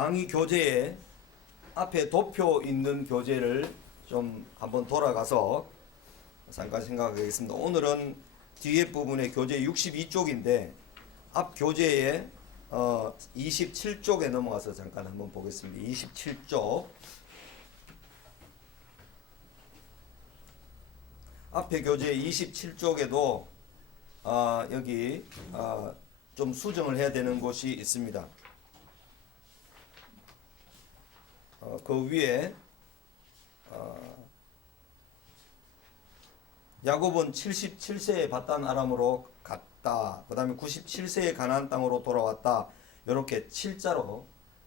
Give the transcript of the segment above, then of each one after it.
강의 교재에 앞에 도표 있는 교재를 좀 한번 돌아가서 잠깐 생각하겠습니다. 오늘은 뒤에 부분에 교재 62쪽인데 앞 교재에 27쪽에 넘어가서 잠깐 한번 보겠습니다. 27쪽 앞에 교재 27쪽에도 여기 좀 수정을 해야 되는 곳이 있습니다. 그 위에 야곱은 77세에 밧단 아람으로 갔다. 그 다음에 97세에 가나안 땅으로 돌아왔다. 이렇게 7자로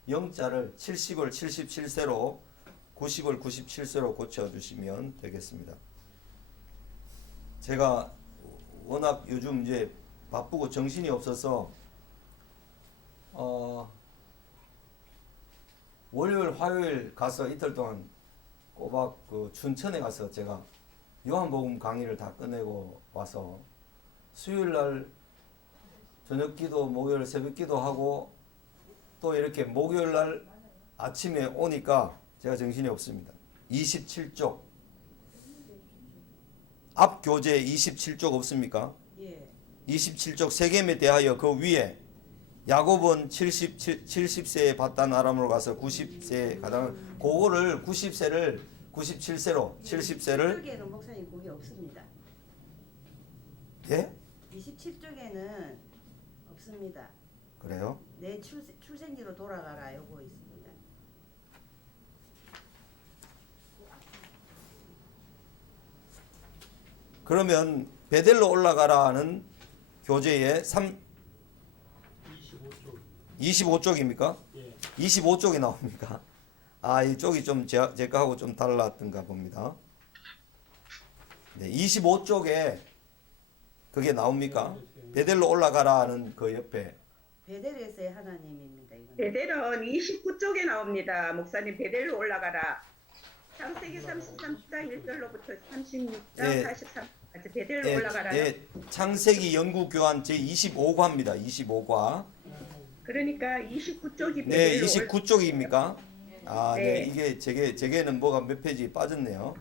0자를 70을 77세로 90을 97세로 고쳐주시면 되겠습니다. 제가 워낙 요즘 이제 바쁘고 정신이 없어서 월요일 화요일 가서 이틀 동안 꼬박 그 춘천에 가서 제가 요한복음 강의를 다 끝내고 와서 수요일 날 저녁 기도, 목요일 새벽 기도 하고 또 이렇게 목요일 날 아침에 오니까 제가 정신이 없습니다. 27쪽 앞 교재 27쪽 없습니까? 예. 27쪽 세겜에 대하여 그 위에 야곱은 70세에 밧단 아람으로 가서 90세에 가다가 그거를 90세를 97세로 70세를 27쪽에는 목사님 그게 없습니다. 예? 27쪽에는 없습니다. 그래요? 내 출생지로 돌아가라 요거 있습니다. 그러면 베델로 올라가라는 교재에 25쪽입니까? 예. 25쪽이 나옵니까? 이쪽이 좀 제 거하고 좀 달랐던가 봅니다. 네, 25쪽에 그게 나옵니까? 베델로 올라가라는 그 옆에. 베델에서의 하나님입니다. 이건. 베델은 29쪽에 나옵니다. 목사님 베델로 올라가라. 창세기 33장 1절로부터 36장 예. 43까지 베델로 올라가라. 예, 창세기 연구교환 제25과입니다. 25과. 그러니까 29쪽이 네, 베델로 29쪽입니까? 네, 네. 이게 제게는 뭐가 몇 페이지 빠졌네요.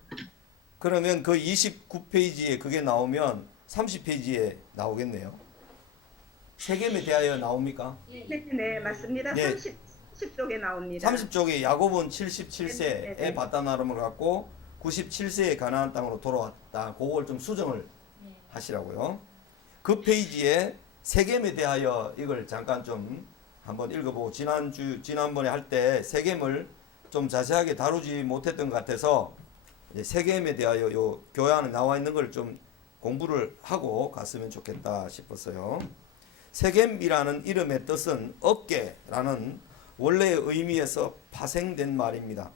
그러면 그 29페이지에 그게 나오면 30페이지에 나오겠네요. 세겜에 대하여 나옵니까? 네, 맞습니다. 네. 30쪽에 나옵니다. 30쪽에 야곱은 77세에 네. 밧단 아람을 갖고 97세에 가나안 땅으로 돌아왔다. 그걸 좀 수정을 하시라고요. 그 페이지에 세겜에 대하여 이걸 잠깐 좀 한번 읽어보고 지난번에 할 때 세겜을 좀 자세하게 다루지 못했던 것 같아서 세겜에 대하여 요 교양에 나와 있는 걸 좀 공부를 하고 갔으면 좋겠다 싶었어요. 세겜이라는 이름의 뜻은 어깨라는 원래의 의미에서 파생된 말입니다.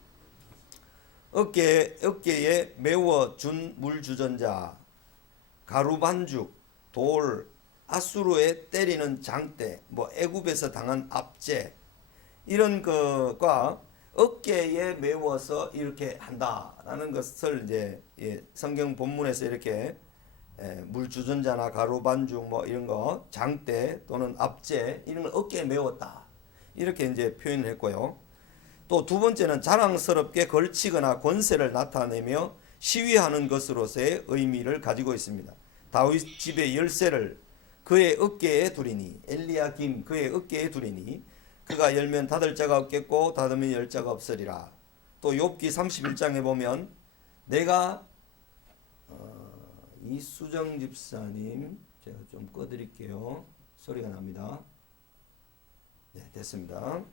어깨에 메워준 물주전자, 가루반죽, 돌, 아수르에 때리는 장대, 애굽에서 당한 압제 이런 것과 어깨에 메워서 이렇게 한다라는 것을 이제 성경 본문에서 이렇게 물주전자나 가루반죽 이런 거 장대 또는 압제 이런 걸 어깨에 메웠다 이렇게 이제 표현을 했고요. 또 두 번째는 자랑스럽게 걸치거나 권세를 나타내며 시위하는 것으로서의 의미를 가지고 있습니다. 다윗 집의 열쇠를 그의 어깨에 두리니 엘리야김 그의 어깨에 두리니 그가 열면 닫을 자가 없겠고 닫으면 열 자가 없으리라. 또 욥기 31장에 보면 내가 이수정 집사님 제가 좀 꺼드릴게요. 소리가 납니다. 네, 됐습니다.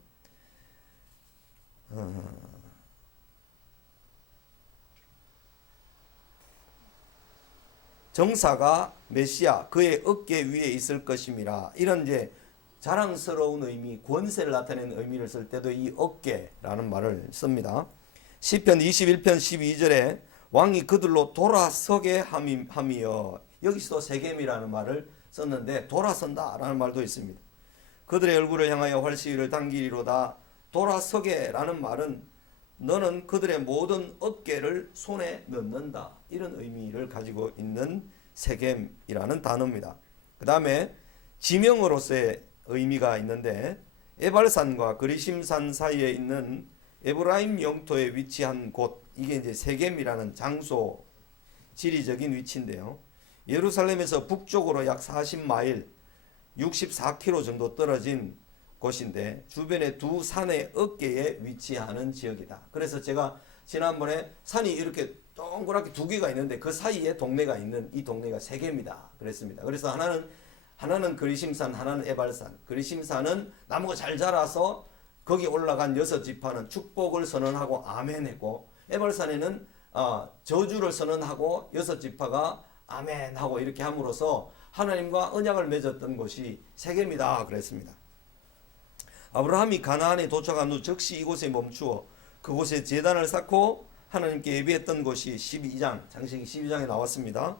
정사가 메시아 그의 어깨 위에 있을 것임이라. 이런 이제 자랑스러운 의미, 권세를 나타내는 의미를 쓸 때도 이 어깨라는 말을 씁니다. 시편 21편 12절에 왕이 그들로 돌아서게 함이여. 여기서도 세겜이라는 말을 썼는데 돌아선다라는 말도 있습니다. 그들의 얼굴을 향하여 활시위를 당기리로다. 돌아서게라는 말은 너는 그들의 모든 어깨를 손에 넣는다. 이런 의미를 가지고 있는 세겜이라는 단어입니다. 그 다음에 지명으로서의 의미가 있는데 에발산과 그리심산 사이에 있는 에브라임 영토에 위치한 곳, 이게 이제 세겜이라는 장소 지리적인 위치인데요. 예루살렘에서 북쪽으로 약 40마일 64km 정도 떨어진 곳인데 주변에 두 산의 어깨에 위치하는 지역이다. 그래서 제가 지난번에 산이 이렇게 동그랗게 두 개가 있는데 그 사이에 동네가 있는 이 동네가 세겜이다 그랬습니다. 그래서 하나는 그리심산, 하나는 에발산. 그리심산은 나무가 잘 자라서 거기 올라간 6지파는 축복을 선언하고 아멘 했고, 에발산에는 저주를 선언하고 6지파가 아멘 하고 이렇게 함으로써 하나님과 언약을 맺었던 곳이 세겜이다 그랬습니다. 아브라함이 가나안에 도착한 후 즉시 이곳에 멈추어 그곳에 제단을 쌓고 하나님께 예배했던 곳이 12장, 창세기 12장에 나왔습니다.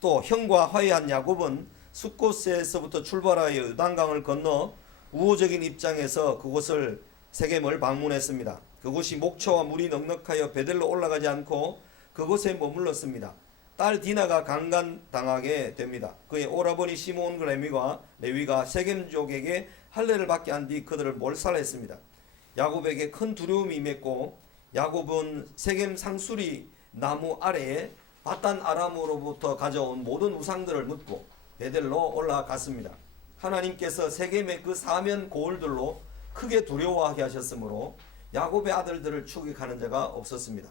또 형과 화해한 야곱은 숫곳에서부터 출발하여 요단강을 건너 우호적인 입장에서 그곳을 세겜을 방문했습니다. 그곳이 목초와 물이 넉넉하여 베델로 올라가지 않고 그곳에 머물렀습니다. 딸 디나가 강간당하게 됩니다. 그의 오라버니 시몬 레위가 세겜족에게 할례를 받게 한 뒤 그들을 몰살했습니다. 야곱에게 큰 두려움이 임했고 야곱은 세겜 상수리 나무 아래에 바단 아람으로부터 가져온 모든 우상들을 묻고 베델로 올라갔습니다. 하나님께서 세겜의 그 사면 고을들로 크게 두려워하게 하셨으므로 야곱의 아들들을 추격하는 자가 없었습니다.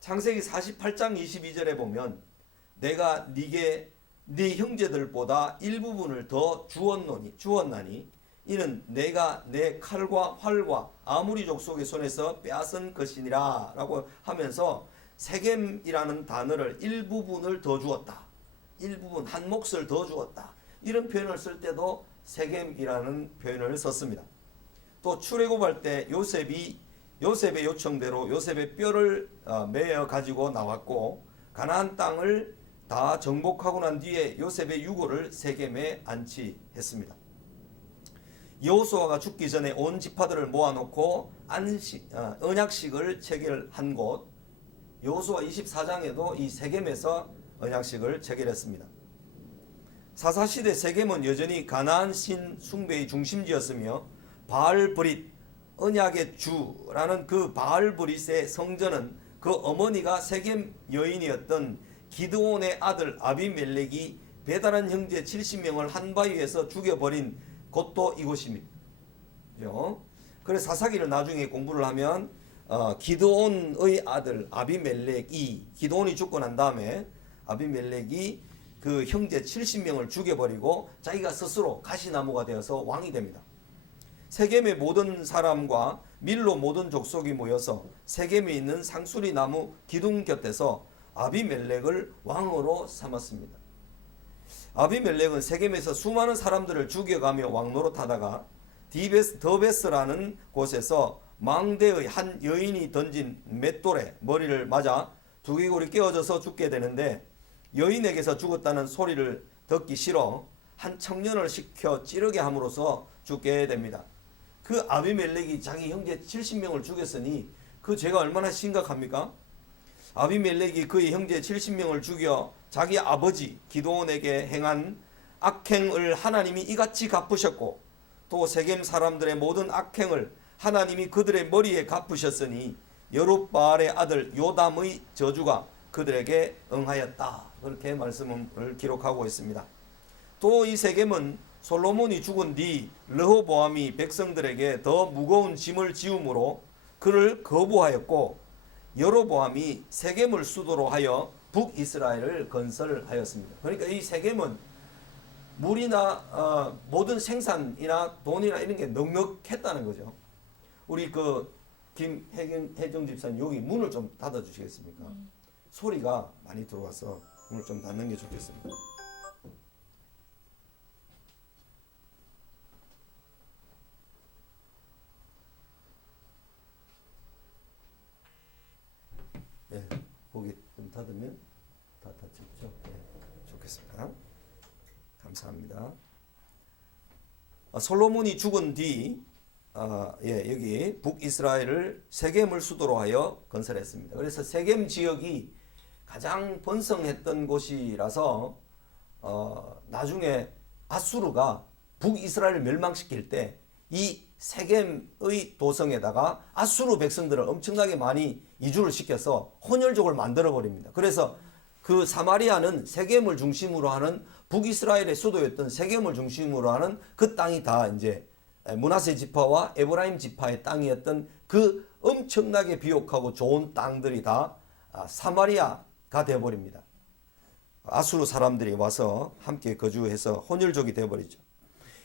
창세기 48장 22절에 보면 내가 네게 네 형제들보다 일부분을 더 주었나니 이는 내가 내 칼과 활과 아무리 족속의 손에서 빼앗은 것이니라 라고 하면서 세겜이라는 단어를 일부분을 더 주었다. 일부분 한 몫을 더 주었다. 이런 표현을 쓸 때도 세겜이라는 표현을 썼습니다. 또 출애굽할 때 요셉의 요청대로 요셉의 뼈를 매어 가지고 나왔고 가나안 땅을 다 정복하고 난 뒤에 요셉의 유골을 세겜에 안치했습니다. 여호수아가 죽기 전에 온 지파들을 모아놓고 언약식을 체결한 곳 여호수아 24장에도 이 세겜에서 언약식을 체결했습니다. 사사시대 세겜은 여전히 가나안 신 숭배의 중심지였으며 바알브릿 언약의 주라는 그 바알브릿의 성전은 그 어머니가 세겜 여인이었던 기드온의 아들 아비멜렉이 배달한 형제 70명을 한 바위에서 죽여버린 곳도 이곳입니다. 그래서 사사기를 나중에 공부를 하면 기드온의 아들 아비멜렉이 기드온이 죽고 난 다음에 아비멜렉이 그 형제 70명을 죽여버리고 자기가 스스로 가시나무가 되어서 왕이 됩니다. 세겜의 모든 사람과 밀로 모든 족속이 모여서 세겜에 있는 상수리 나무 기둥 곁에서 아비멜렉을 왕으로 삼았습니다. 아비멜렉은 세겜에서 수많은 사람들을 죽여가며 왕노릇하다가 더베스라는 곳에서 망대의 한 여인이 던진 맷돌에 머리를 맞아 두개골이 깨어져서 죽게 되는데 여인에게서 죽었다는 소리를 듣기 싫어 한 청년을 시켜 찌르게 함으로써 죽게 됩니다. 그 아비멜렉이 자기 형제 70명을 죽였으니 그 죄가 얼마나 심각합니까? 아비멜렉이 그의 형제 70명을 죽여 자기 아버지 기드온에게 행한 악행을 하나님이 이같이 갚으셨고 또 세겜 사람들의 모든 악행을 하나님이 그들의 머리에 갚으셨으니 여룻바알의 아들 요담의 저주가 그들에게 응하였다. 그렇게 말씀을 기록하고 있습니다. 또 이 세겜은 솔로몬이 죽은 뒤 르호보암이 백성들에게 더 무거운 짐을 지음으로 그를 거부하였고 여로보암이 세겜을 수도로 하여 북이스라엘을 건설하였습니다. 그러니까 이 세겜은 물이나 모든 생산이나 돈이나 이런 게 넉넉했다는 거죠. 우리 그 김혜정 집사님 여기 문을 좀 닫아 주시겠습니까? 소리가 많이 들어와서 문을 좀 닫는 게 좋겠습니다. 네, 거기 좀 닫으면 다 닫혔죠? 네, 좋겠습니다. 감사합니다. 솔로몬이 죽은 뒤 여기 북이스라엘을 세겜을 수도로 하여 건설했습니다. 그래서 세겜 지역이 가장 번성했던 곳이라서 나중에 아수르가 북이스라엘을 멸망시킬 때 이 세겜의 도성에다가 아수르 백성들을 엄청나게 많이 이주를 시켜서 혼혈족을 만들어 버립니다. 그래서 그 사마리아는 세겜을 중심으로 하는 북이스라엘의 수도였던 세겜을 중심으로 하는 그 땅이 다 이제 므낫세 지파와 에브라임 지파의 땅이었던 그 엄청나게 비옥하고 좋은 땅들이 다 사마리아가 되어버립니다. 아수르 사람들이 와서 함께 거주해서 혼혈족이 되어버리죠.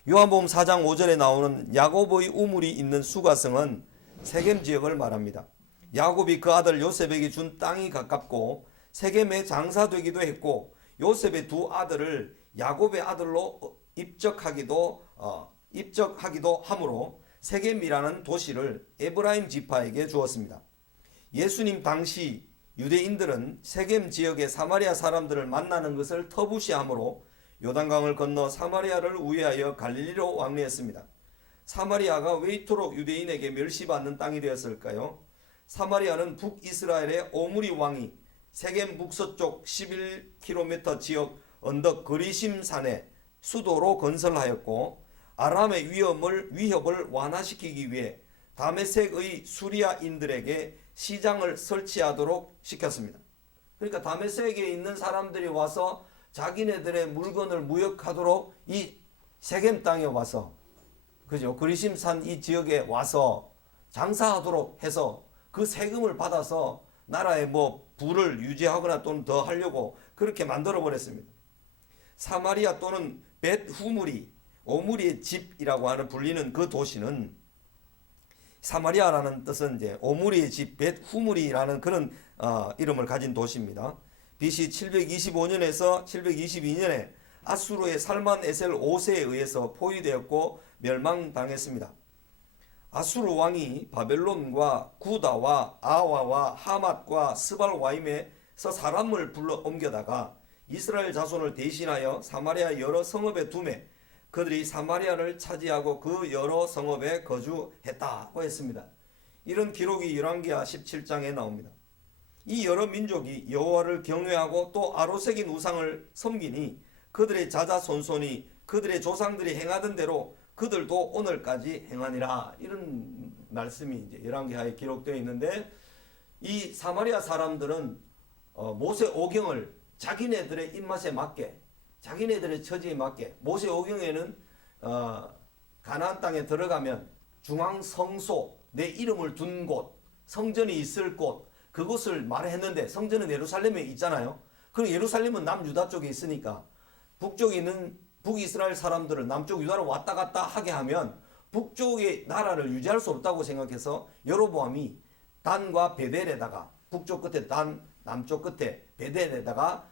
요한복음 4장 5절에 나오는 야곱의 우물이 있는 수가성은 세겜 지역을 말합니다. 야곱이 그 아들 요셉에게 준 땅이 가깝고 세겜에 장사되기도 했고 요셉의 두 아들을 야곱의 아들로 입적하기도 함으로 세겜이라는 도시를 에브라임 지파에게 주었습니다. 예수님 당시 유대인들은 세겜 지역의 사마리아 사람들을 만나는 것을 터부시하므로 요단강을 건너 사마리아를 우회하여 갈릴리로 왕래했습니다. 사마리아가 왜 이토록 유대인에게 멸시받는 땅이 되었을까요? 사마리아는 북이스라엘의 오므리 왕이 세겜 북서쪽 11km 지역 언덕 그리심 산에 수도로 건설하였고 아람의 위협을 완화시키기 위해 다메섹의 수리아인들에게 시장을 설치하도록 시켰습니다. 그러니까 다메섹에 있는 사람들이 와서 자기네들의 물건을 무역하도록 이 세겜 땅에 와서 그죠? 그리심산 이 지역에 와서 장사하도록 해서 그 세금을 받아서 나라의 뭐 부를 유지하거나 또는 더 하려고 그렇게 만들어 버렸습니다. 사마리아 또는 벳후무리, 오므리의 집이라고 하는 불리는 그 도시는 사마리아라는 뜻은 이제 오므리의 집 벳후무리라는 그런 이름을 가진 도시입니다. BC 725년에서 722년에 아수르의 살만 에셀 5세에 의해서 포위되었고 멸망당했습니다. 아수르 왕이 바벨론과 구다와 아와와 하맛과 스발와임에서 사람을 불러 옮겨다가 이스라엘 자손을 대신하여 사마리아 여러 성읍에 두매 그들이 사마리아를 차지하고 그 여러 성읍에 거주했다고 했습니다. 이런 기록이 열왕기하 17장에 나옵니다. 이 여러 민족이 여호와를 경외하고 또 아로새긴 우상을 섬기니 그들의 자자손손이 그들의 조상들이 행하던 대로 그들도 오늘까지 행하니라. 이런 말씀이 이제 열왕기하에 기록되어 있는데 이 사마리아 사람들은 모세 오경을 자기네들의 입맛에 맞게 자기네들의 처지에 맞게 모세 오경에는 가나안 땅에 들어가면 중앙 성소 내 이름을 둔 곳 성전이 있을 곳 그곳을 말했는데 성전은 예루살렘에 있잖아요. 그리고 예루살렘은 남유다 쪽에 있으니까 북쪽에 있는 북이스라엘 사람들을 남쪽 유다로 왔다 갔다 하게 하면 북쪽의 나라를 유지할 수 없다고 생각해서 여로보암이 단과 베델에다가 북쪽 끝에 단 남쪽 끝에 베델에다가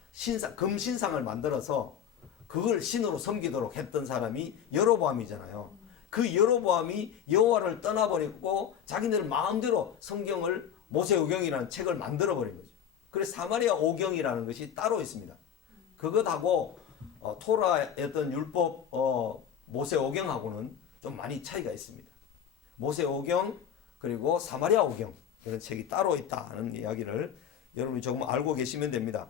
금신상을 만들어서 그걸 신으로 섬기도록 했던 사람이 여로보암이잖아요. 그 여로보암이 여호와를 떠나버리고 자기들 마음대로 성경을 모세오경이라는 책을 만들어버린 거죠. 그래서 사마리아 오경이라는 것이 따로 있습니다. 그것하고 토라였던 율법 모세오경하고는 좀 많이 차이가 있습니다. 모세오경 그리고 사마리아 오경 이런 책이 따로 있다는 이야기를 여러분이 조금 알고 계시면 됩니다.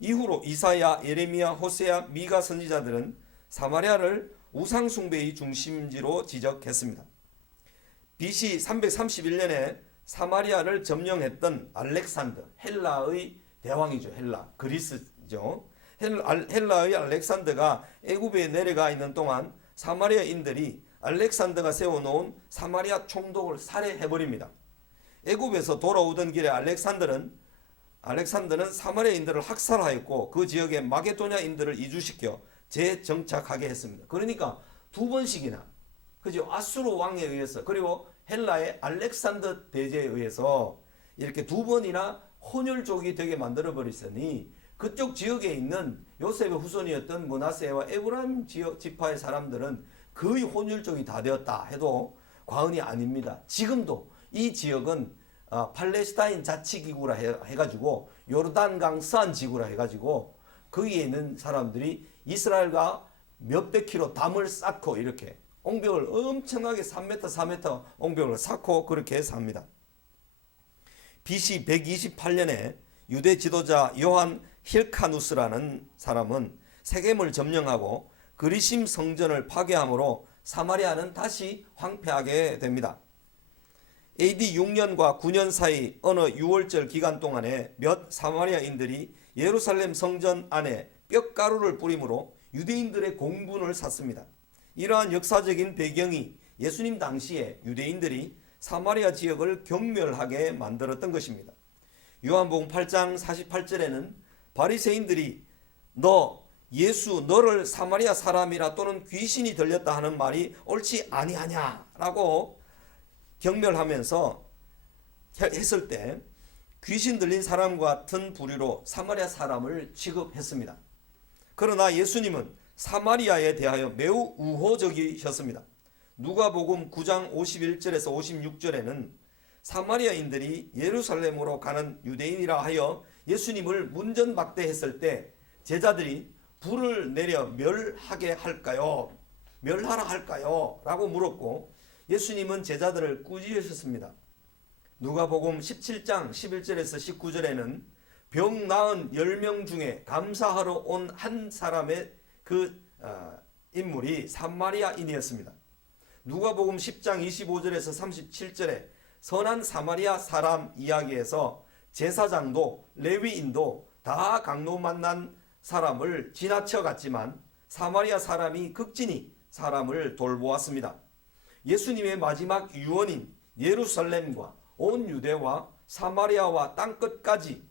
이후로 이사야, 예레미야, 호세아, 미가 선지자들은 사마리아를 우상숭배의 중심지로 지적했습니다. BC 331년에 사마리아를 점령했던 알렉산더, 헬라의 대왕이죠. 헬라, 그리스죠. 헬라의 알렉산더가 애굽에 내려가 있는 동안 사마리아인들이 알렉산더가 세워놓은 사마리아 총독을 살해해버립니다. 애굽에서 돌아오던 길에 알렉산더는 사마리아인들을 학살하였고 그 지역에 마게도냐인들을 이주시켜 재정착하게 했습니다. 그러니까 두 번씩이나 그죠? 아수르 왕에 의해서 그리고 헬라의 알렉산더 대제에 의해서 이렇게 두 번이나 혼혈족이 되게 만들어 버렸으니 그쪽 지역에 있는 요셉의 후손이었던 므낫세와 에브라임 지파의 사람들은 거의 혼혈족이 다 되었다 해도 과언이 아닙니다. 지금도 이 지역은 팔레스타인 자치기구라 해가지고 요르단강 서안지구라 해가지고 거기에 있는 사람들이 이스라엘과 몇백 킬로 담을 쌓고 이렇게 옹벽을 엄청나게 3m 4m 옹벽을 쌓고 그렇게 삽니다. BC 128년에 유대 지도자 요한 힐카누스라는 사람은 세겜을 점령하고 그리심 성전을 파괴함으로 사마리아는 다시 황폐하게 됩니다. AD 6년과 9년 사이 어느 6월절 기간 동안에 몇 사마리아인들이 예루살렘 성전 안에 뼈가루를 뿌림으로 유대인들의 공분을 샀습니다. 이러한 역사적인 배경이 예수님 당시에 유대인들이 사마리아 지역을 경멸하게 만들었던 것입니다. 요한복음 8장 48절에는 바리새인들이 너를 사마리아 사람이라 또는 귀신이 들렸다 하는 말이 옳지 아니하냐라고 경멸하면서 했을 때 귀신 들린 사람과 같은 부류로 사마리아 사람을 취급했습니다. 그러나 예수님은 사마리아에 대하여 매우 우호적이셨습니다. 누가복음 9장 51절에서 56절에는 사마리아인들이 예루살렘으로 가는 유대인이라 하여 예수님을 문전박대했을 때 제자들이 불을 내려 멸하라 할까요? 라고 물었고 예수님은 제자들을 꾸짖으셨습니다. 누가복음 17장 11절에서 19절에는 병 나은 10명 중에 감사하러 온 한 사람의 인물이 사마리아인이었습니다. 누가복음 10장 25절에서 37절에 선한 사마리아 사람 이야기에서 제사장도 레위인도 다 강로 만난 사람을 지나쳐 갔지만 사마리아 사람이 극진히 사람을 돌보았습니다. 예수님의 마지막 유언인 예루살렘과 온 유대와 사마리아와 땅끝까지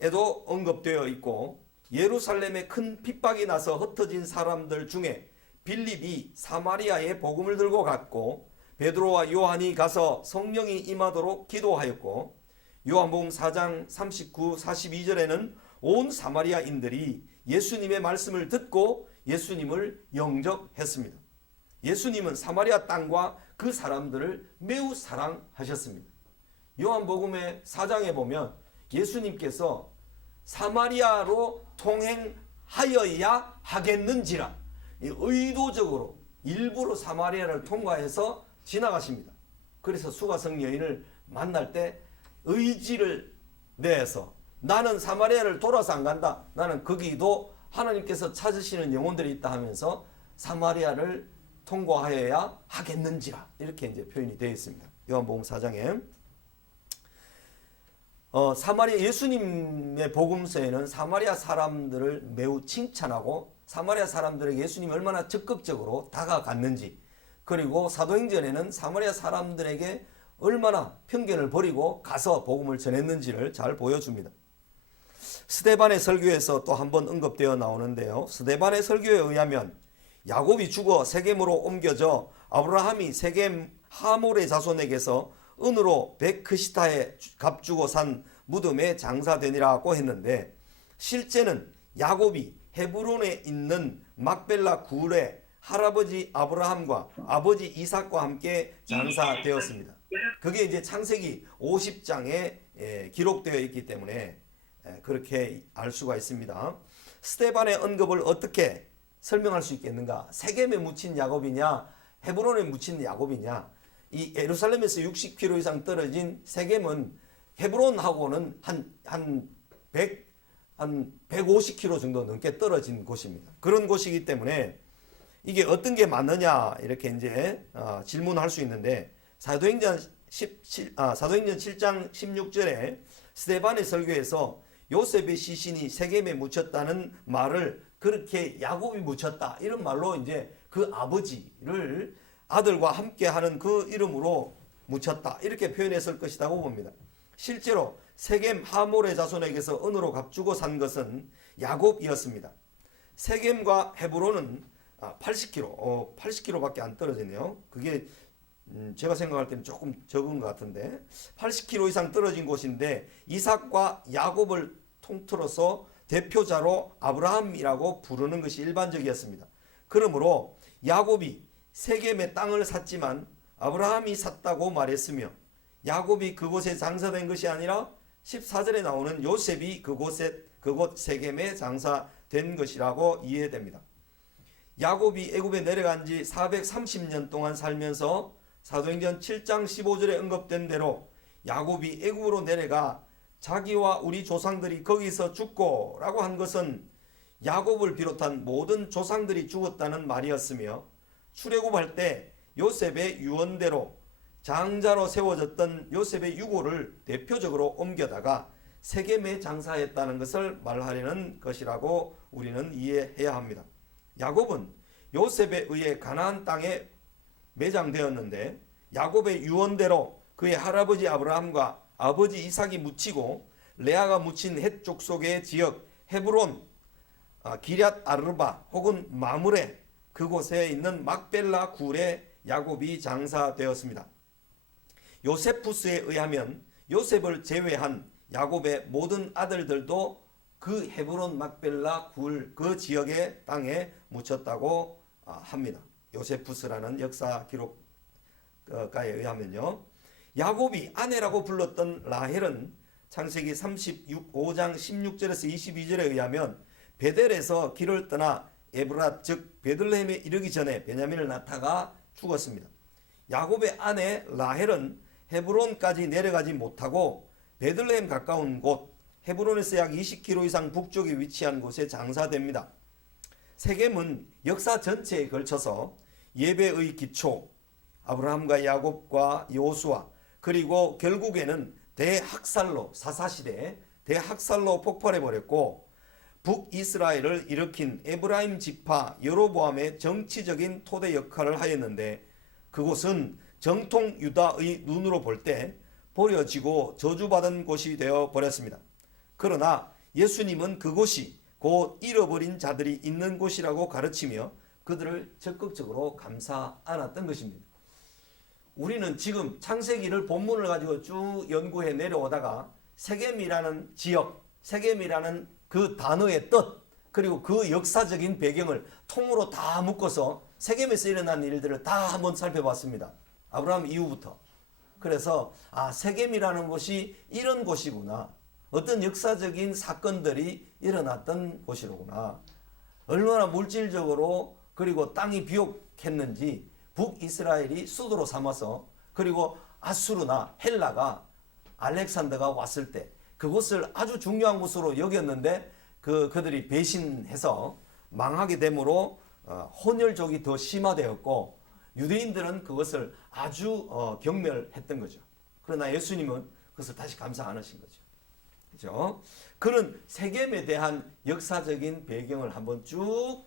에도 언급되어 있고 예루살렘에 큰 핍박이 나서 흩어진 사람들 중에 빌립이 사마리아에 복음을 들고 갔고 베드로와 요한이 가서 성령이 임하도록 기도하였고 요한복음 4장 39, 42절에는 온 사마리아인들이 예수님의 말씀을 듣고 예수님을 영접했습니다. 예수님은 사마리아 땅과 그 사람들을 매우 사랑하셨습니다. 요한복음의 4장에 보면 예수님께서 사마리아로 통행하여야 하겠는지라 의도적으로 일부러 사마리아를 통과해서 지나가십니다. 그래서 수가성 여인을 만날 때 의지를 내서 나는 사마리아를 돌아서 안 간다. 나는 거기도 하나님께서 찾으시는 영혼들이 있다 하면서 사마리아를 통과하여야 하겠는지라 이렇게 이제 표현이 되어 있습니다. 요한복음 4장에 사마리아 예수님의 복음서에는 사마리아 사람들을 매우 칭찬하고 사마리아 사람들에게 예수님이 얼마나 적극적으로 다가갔는지 그리고 사도행전에는 사마리아 사람들에게 얼마나 편견을 버리고 가서 복음을 전했는지를 잘 보여줍니다. 스데반의 설교에서 또 한 번 언급되어 나오는데요. 스데반의 설교에 의하면 야곱이 죽어 세겜으로 옮겨져 아브라함이 세겜 하몰의 자손에게서 은으로 베크시타에 값주고 산 무덤에 장사되니라고 했는데 실제는 야곱이 헤브론에 있는 막벨라 굴에 할아버지 아브라함과 아버지 이삭과 함께 장사되었습니다. 그게 이제 창세기 50장에 기록되어 있기 때문에 그렇게 알 수가 있습니다. 스데반의 언급을 어떻게 설명할 수 있겠는가? 세겜에 묻힌 야곱이냐 헤브론에 묻힌 야곱이냐? 이 예루살렘에서 60km 이상 떨어진 세겜은 헤브론하고는 한 150km 정도 넘게 떨어진 곳입니다. 그런 곳이기 때문에 이게 어떤 게 맞느냐 이렇게 이제 질문할 수 있는데 사도행전 7장 16절에 스데반의 설교에서 요셉의 시신이 세겜에 묻혔다는 말을 그렇게 야곱이 묻혔다 이런 말로 이제 그 아버지를 아들과 함께하는 그 이름으로 묻혔다 이렇게 표현했을 것이라고 봅니다. 실제로 세겜 하몰의 자손에게서 은으로 값주고 산 것은 야곱이었습니다. 세겜과 헤브론은 80km밖에 안 떨어지네요. 그게 제가 생각할 때는 조금 적은 것 같은데 80km 이상 떨어진 곳인데 이삭과 야곱을 통틀어서 대표자로 아브라함이라고 부르는 것이 일반적이었습니다. 그러므로 야곱이 세겜의 땅을 샀지만 아브라함이 샀다고 말했으며 야곱이 그곳에 장사된 것이 아니라 14절에 나오는 요셉이 그곳 세겜에 장사된 것이라고 이해됩니다. 야곱이 애굽에 내려간 지 430년 동안 살면서 사도행전 7장 15절에 언급된 대로 야곱이 애굽으로 내려가 자기와 우리 조상들이 거기서 죽고 라고 한 것은 야곱을 비롯한 모든 조상들이 죽었다는 말이었으며 출애굽할 때 요셉의 유언대로 장자로 세워졌던 요셉의 유고를 대표적으로 옮겨다가 세겜에 장사했다는 것을 말하려는 것이라고 우리는 이해해야 합니다. 야곱은 요셉에 의해 가나안 땅에 매장되었는데 야곱의 유언대로 그의 할아버지 아브라함과 아버지 이삭이 묻히고 레아가 묻힌 헷 족속의 지역 헤브론, 기럇 아르바 혹은 마므레 그곳에 있는 막벨라 굴에 야곱이 장사되었습니다. 요세푸스에 의하면 요셉을 제외한 야곱의 모든 아들들도 그 헤브론 막벨라 굴 그 지역의 땅에 묻혔다고 합니다. 요세푸스라는 역사 기록가에 의하면요. 야곱이 아내라고 불렀던 라헬은 창세기 35장 16절에서 22절에 의하면 베델에서 길을 떠나 에브랏 즉 베들레헴에 이르기 전에 베냐민을 낳다가 죽었습니다. 야곱의 아내 라헬은 헤브론까지 내려가지 못하고 베들레헴 가까운 곳 헤브론에서 약 20km 이상 북쪽에 위치한 곳에 장사됩니다. 세겜은 역사 전체에 걸쳐서 예배의 기초, 아브라함과 야곱과 여호수아 그리고 결국에는 대학살로 사사시대에 대학살로 폭발해버렸고 북이스라엘을 일으킨 에브라임 지파 여로보암의 정치적인 토대 역할을 하였는데 그곳은 정통 유다의 눈으로 볼 때 버려지고 저주받은 곳이 되어 버렸습니다. 그러나 예수님은 그곳이 곧 잃어버린 자들이 있는 곳이라고 가르치며 그들을 적극적으로 감싸 안았던 것입니다. 우리는 지금 창세기를 본문을 가지고 쭉 연구해 내려오다가 세겜이라는 지역, 세겜이라는 그 단어의 뜻 그리고 그 역사적인 배경을 통으로 다 묶어서 세겜에서 일어난 일들을 다 한번 살펴봤습니다. 아브라함 이후부터. 그래서 세겜이라는 곳이 이런 곳이구나. 어떤 역사적인 사건들이 일어났던 곳이로구나. 얼마나 물질적으로 그리고 땅이 비옥했는지 북이스라엘이 수도로 삼아서 그리고 아수르나 헬라가 알렉산더가 왔을 때 그곳을 아주 중요한 곳으로 여겼는데 그들이 배신해서 망하게 되므로 혼혈족이 더 심화되었고 유대인들은 그것을 아주 경멸했던 거죠. 그러나 예수님은 그것을 다시 감싸 안으신 거죠. 그죠? 그런 세겜에 대한 역사적인 배경을 한번 쭉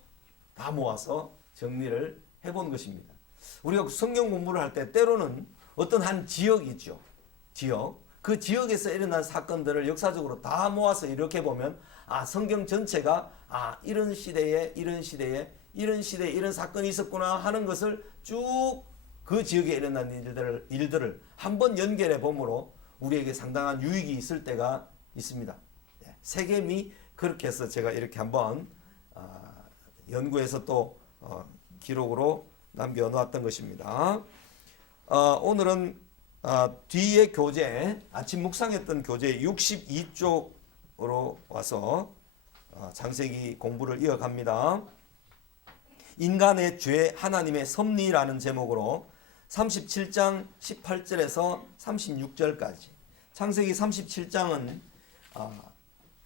다 모아서 정리를 해본 것입니다. 우리가 성경 공부를 할 때 때로는 어떤 한 지역이 있죠. 지역. 그 지역에서 일어난 사건들을 역사적으로 다 모아서 이렇게 보면 성경 전체가 이런 시대에 이런 시대에 이런 시대에 이런 사건이 있었구나 하는 것을 쭉 그 지역에 일어난 일들을 한번 연결해 보므로 우리에게 상당한 유익이 있을 때가 있습니다. 세겜이 그렇게 해서 제가 이렇게 한번 연구해서 또 기록으로 남겨놓았던 것입니다. 오늘은 뒤에 교재, 아침 묵상했던 교재 62쪽으로 와서 창세기 공부를 이어갑니다. 인간의 죄, 하나님의 섭리라는 제목으로 37장 18절에서 36절까지. 창세기 37장은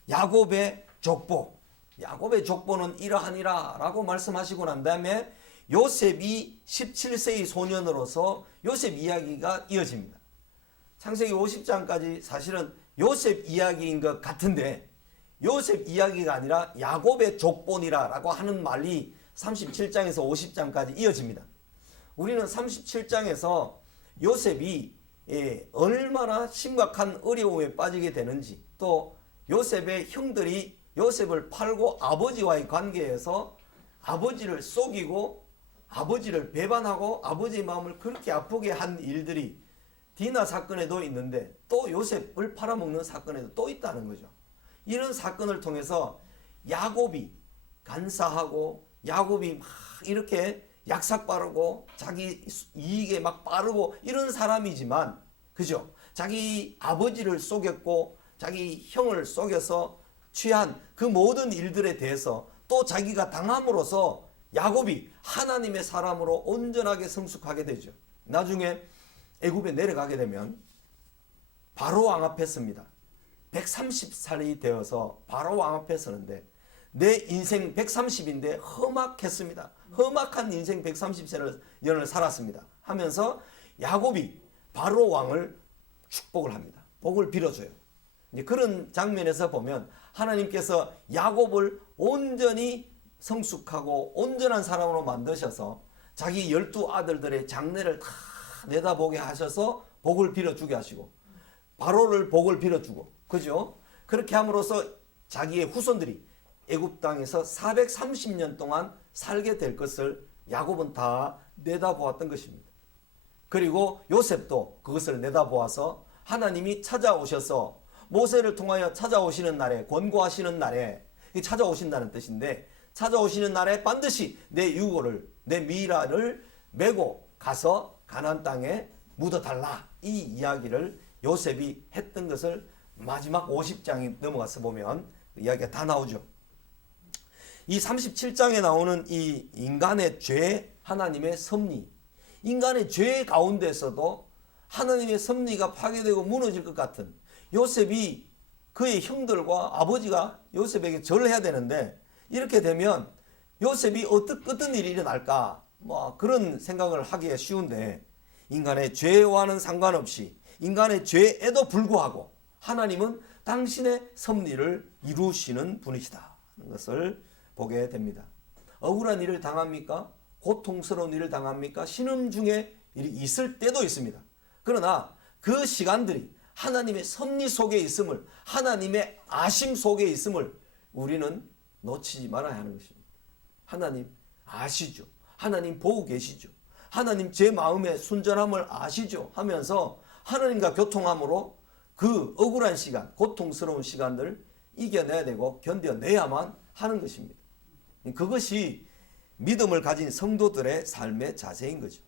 야곱의 족보, 야곱의 족보는 이러하니라 라고 말씀하시고 난 다음에 요셉이 17세의 소년으로서 요셉 이야기가 이어집니다. 창세기 50장까지 사실은 요셉 이야기인 것 같은데 요셉 이야기가 아니라 야곱의 족본이라 라고 하는 말이 37장에서 50장까지 이어집니다. 우리는 37장에서 요셉이 얼마나 심각한 어려움에 빠지게 되는지 또 요셉의 형들이 요셉을 팔고 아버지와의 관계에서 아버지를 속이고 아버지를 배반하고 아버지의 마음을 그렇게 아프게 한 일들이 디나 사건에도 있는데 또 요셉을 팔아먹는 사건에도 또 있다는 거죠. 이런 사건을 통해서 야곱이 간사하고 야곱이 막 이렇게 약삭 빠르고 자기 이익에 막 빠르고 이런 사람이지만 그죠? 자기 아버지를 속였고 자기 형을 속여서 취한 그 모든 일들에 대해서 또 자기가 당함으로써 야곱이 하나님의 사람으로 온전하게 성숙하게 되죠. 나중에 애굽에 내려가게 되면 바로 왕 앞에 섭니다. 130살이 되어서 바로 왕 앞에 서는데 내 인생 130인데 험악했습니다. 험악한 인생 130년을 살았습니다. 하면서 야곱이 바로 왕을 축복을 합니다. 복을 빌어줘요. 이제 그런 장면에서 보면 하나님께서 야곱을 온전히 성숙하고 온전한 사람으로 만드셔서 자기 12아들들의 장래를 다 내다보게 하셔서 복을 빌어주게 하시고 바로를 복을 빌어주고 그죠? 그렇게 함으로써 자기의 후손들이 애굽 땅에서 430년 동안 살게 될 것을 야곱은 다 내다보았던 것입니다. 그리고 요셉도 그것을 내다보아서 하나님이 찾아오셔서 모세를 통하여 찾아오시는 날에 권고하시는 날에 찾아오신다는 뜻인데 찾아오시는 날에 반드시 내 유고를 내 미라를 메고 가서 가나안 땅에 묻어달라 이 이야기를 요셉이 했던 것을 마지막 50장이 넘어가서 보면 그 이야기가 다 나오죠. 이 37장에 나오는 이 인간의 죄, 하나님의 섭리, 인간의 죄 가운데서도 하나님의 섭리가 파괴되고 무너질 것 같은 요셉이 그의 형들과 아버지가 요셉에게 절을 해야 되는데 이렇게 되면 요셉이 어떤 일이 일어날까 뭐 그런 생각을 하기가 쉬운데 인간의 죄와는 상관없이 인간의 죄에도 불구하고 하나님은 당신의 섭리를 이루시는 분이시다 하는 것을 보게 됩니다. 억울한 일을 당합니까? 고통스러운 일을 당합니까? 신음 중에 일이 있을 때도 있습니다. 그러나 그 시간들이 하나님의 섭리 속에 있음을 하나님의 아심 속에 있음을 우리는 놓치지 말아야 하는 것입니다. 하나님 아시죠. 하나님 보고 계시죠. 하나님 제 마음의 순전함을 아시죠 하면서 하나님과 교통함으로 그 억울한 시간, 고통스러운 시간들을 이겨내야 되고 견뎌내야만 하는 것입니다. 그것이 믿음을 가진 성도들의 삶의 자세인 거죠.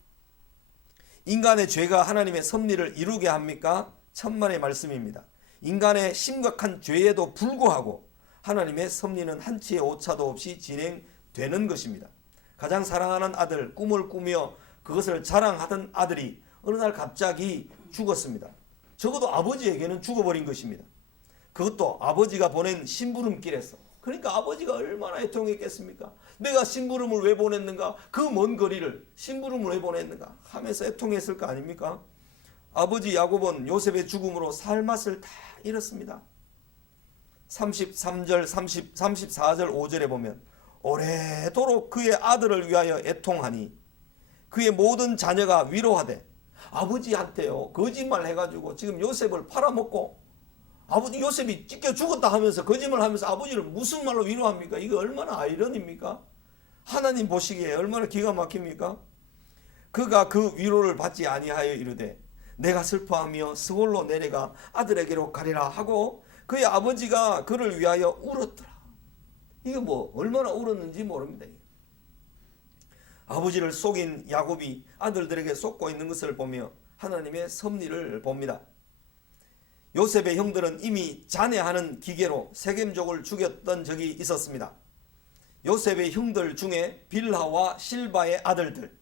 인간의 죄가 하나님의 섭리를 이루게 합니까? 천만의 말씀입니다. 인간의 심각한 죄에도 불구하고 하나님의 섭리는 한치의 오차도 없이 진행되는 것입니다. 가장 사랑하는 아들, 꿈을 꾸며 그것을 자랑하던 아들이 어느 날 갑자기 죽었습니다. 적어도 아버지에게는 죽어버린 것입니다. 그것도 아버지가 보낸 심부름길에서. 그러니까 아버지가 얼마나 애통했겠습니까? 내가 심부름을 왜 보냈는가? 그 먼 거리를 심부름을 왜 보냈는가? 하면서 애통했을 거 아닙니까? 아버지 야곱은 요셉의 죽음으로 살맛을 다 잃었습니다. 33절, 34절, 5절에 보면 오래도록 그의 아들을 위하여 애통하니 그의 모든 자녀가 위로하되 아버지한테요 거짓말 해가지고 지금 요셉을 팔아먹고 아버지 요셉이 찢겨 죽었다 하면서 거짓말하면서 아버지를 무슨 말로 위로합니까? 이거 얼마나 아이러니입니까? 하나님 보시기에 얼마나 기가 막힙니까? 그가 그 위로를 받지 아니하여 이르되 내가 슬퍼하며 스골로 내려가 아들에게로 가리라 하고 그의 아버지가 그를 위하여 울었더라. 이게 뭐 얼마나 울었는지 모릅니다. 아버지를 속인 야곱이 아들들에게 속고 있는 것을 보며 하나님의 섭리를 봅니다. 요셉의 형들은 이미 잔해하는 기계로 세겜족을 죽였던 적이 있었습니다. 요셉의 형들 중에 빌하와 실바의 아들들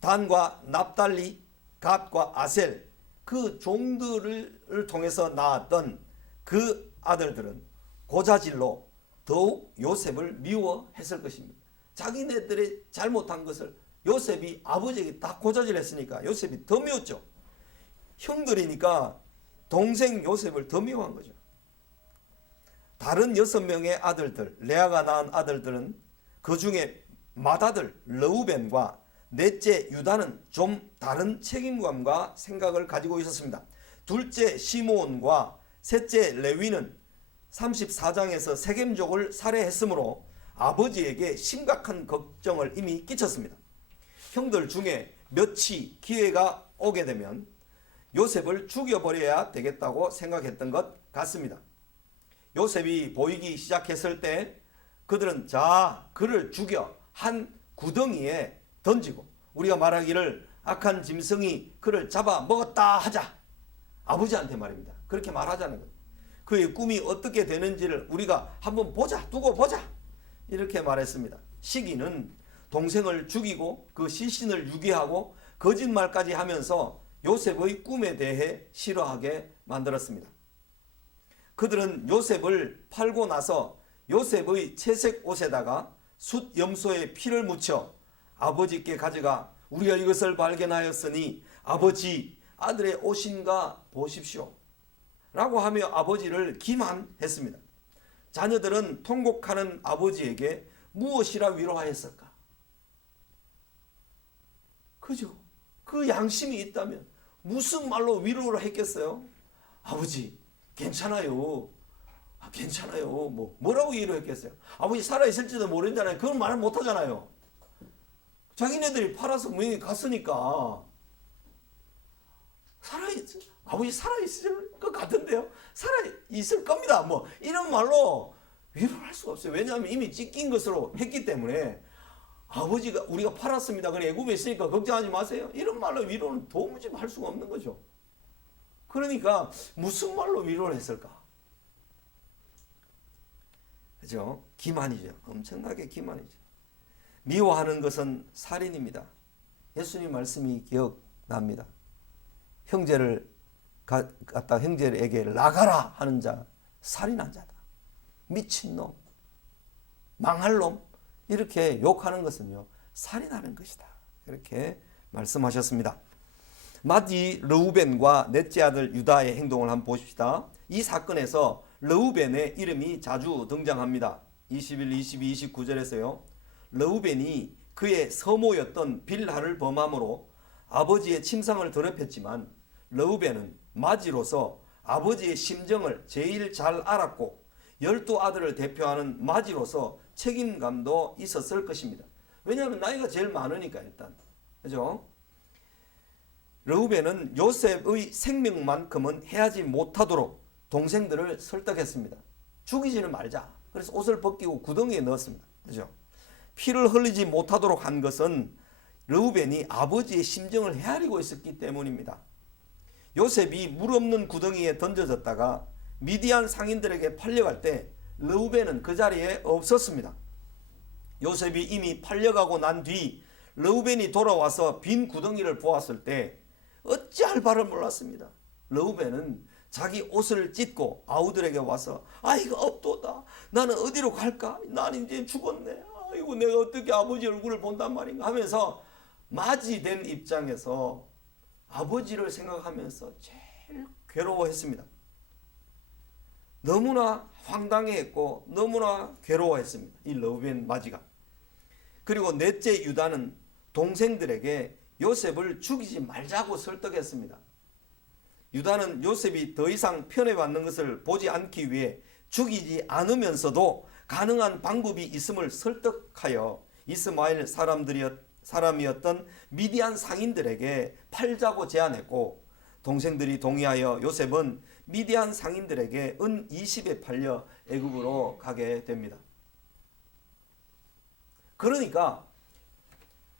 단과 납달리, 갓과 아셀 그 종들을 통해서 낳았던 그 아들들은 고자질로 더욱 요셉을 미워했을 것입니다. 자기네들이 잘못한 것을 요셉이 아버지에게 다 고자질했으니까 요셉이 더 미웠죠. 형들이니까 동생 요셉을 더 미워한 거죠. 다른 6명의 아들들, 레아가 낳은 아들들은 그 중에 맏아들 르우벤과 넷째 유다는 좀 다른 책임감과 생각을 가지고 있었습니다. 둘째 시므온과 셋째 레위는 34장에서 세겜족을 살해했으므로 아버지에게 심각한 걱정을 이미 끼쳤습니다. 형들 중에 몇이 기회가 오게 되면 요셉을 죽여버려야 되겠다고 생각했던 것 같습니다. 요셉이 보이기 시작했을 때 그들은 자 그를 죽여 한 구덩이에 던지고 우리가 말하기를 악한 짐승이 그를 잡아 먹었다 하자. 아버지한테 말입니다. 그렇게 말하자는 것. 그의 꿈이 어떻게 되는지를 우리가 한번 보자, 두고 보자. 이렇게 말했습니다. 시기는 동생을 죽이고 그 시신을 유기하고 거짓말까지 하면서 요셉의 꿈에 대해 싫어하게 만들었습니다. 그들은 요셉을 팔고 나서 요셉의 채색 옷에다가 숫 염소의 피를 묻혀 아버지께 가져가 우리가 이것을 발견하였으니 아버지 아들의 옷인가 보십시오 라고 하며 아버지를 기만했습니다. 자녀들은 통곡하는 아버지에게 무엇이라 위로하였을까? 그죠? 그 양심이 있다면 무슨 말로 위로를 했겠어요? 아버지 괜찮아요. 괜찮아요. 뭐라고 위로했겠어요? 아버지 살아있을지도 모른잖아요. 그건 말 못하잖아요. 자기네들이 팔아서 무행에 갔으니까 아버지 살아있을 것 같은데요. 살아있을 겁니다. 뭐 이런 말로 위로를 할 수가 없어요. 왜냐하면 이미 찢긴 것으로 했기 때문에 아버지가 우리가 팔았습니다. 그래 애굽에 있으니까 걱정하지 마세요. 이런 말로 위로는 도무지 할 수가 없는 거죠. 그러니까 무슨 말로 위로를 했을까? 그죠? 기만이죠. 엄청나게 기만이죠. 미워하는 것은 살인입니다. 예수님 말씀이 기억납니다. 형제를 갖다 형제에게 나가라 하는 자 살인한 자다. 미친놈, 망할 놈 이렇게 욕하는 것은요 살인하는 것이다. 이렇게 말씀하셨습니다. 맏이 르우벤과 넷째 아들 유다의 행동을 한번 보십시다. 이 사건에서 르우벤의 이름이 자주 등장합니다. 21, 22, 29절에서요. 르우벤이 그의 서모였던 빌하를 범함으로 아버지의 침상을 더럽혔지만 르우벤은 맏이로서 아버지의 심정을 제일 잘 알았고 12아들을 대표하는 맏이로서 책임감도 있었을 것입니다. 왜냐하면 나이가 제일 많으니까 일단. 그죠? 르우벤은 요셉의 생명만큼은 해하지 못하도록 동생들을 설득했습니다. 죽이지는 말자. 그래서 옷을 벗기고 구덩이에 넣었습니다. 그죠? 피를 흘리지 못하도록 한 것은 르우벤이 아버지의 심정을 헤아리고 있었기 때문입니다. 요셉이 물 없는 구덩이에 던져졌다가 미디안 상인들에게 팔려갈 때 르우벤은 그 자리에 없었습니다. 요셉이 이미 팔려가고 난 뒤 르우벤이 돌아와서 빈 구덩이를 보았을 때 어찌할 바를 몰랐습니다. 르우벤은 자기 옷을 찢고 아우들에게 와서 아이고 없도다. 나는 어디로 갈까? 나는 이제 죽었네. 아이고 내가 어떻게 아버지 얼굴을 본단 말인가 하면서 맏이 된 입장에서 아버지를 생각하면서 제일 괴로워했습니다. 너무나 황당해했고 너무나 괴로워했습니다. 이 르우벤 맏이가. 그리고 넷째 유다는 동생들에게 요셉을 죽이지 말자고 설득했습니다. 유다는 요셉이 더 이상 편애받는 것을 보지 않기 위해 죽이지 않으면서도 가능한 방법이 있음을 설득하여 이스마엘 사람이었던 미디안 상인들에게 팔자고 제안했고 동생들이 동의하여 요셉은 미디안 상인들에게 은 20에 팔려 애굽으로 가게 됩니다. 그러니까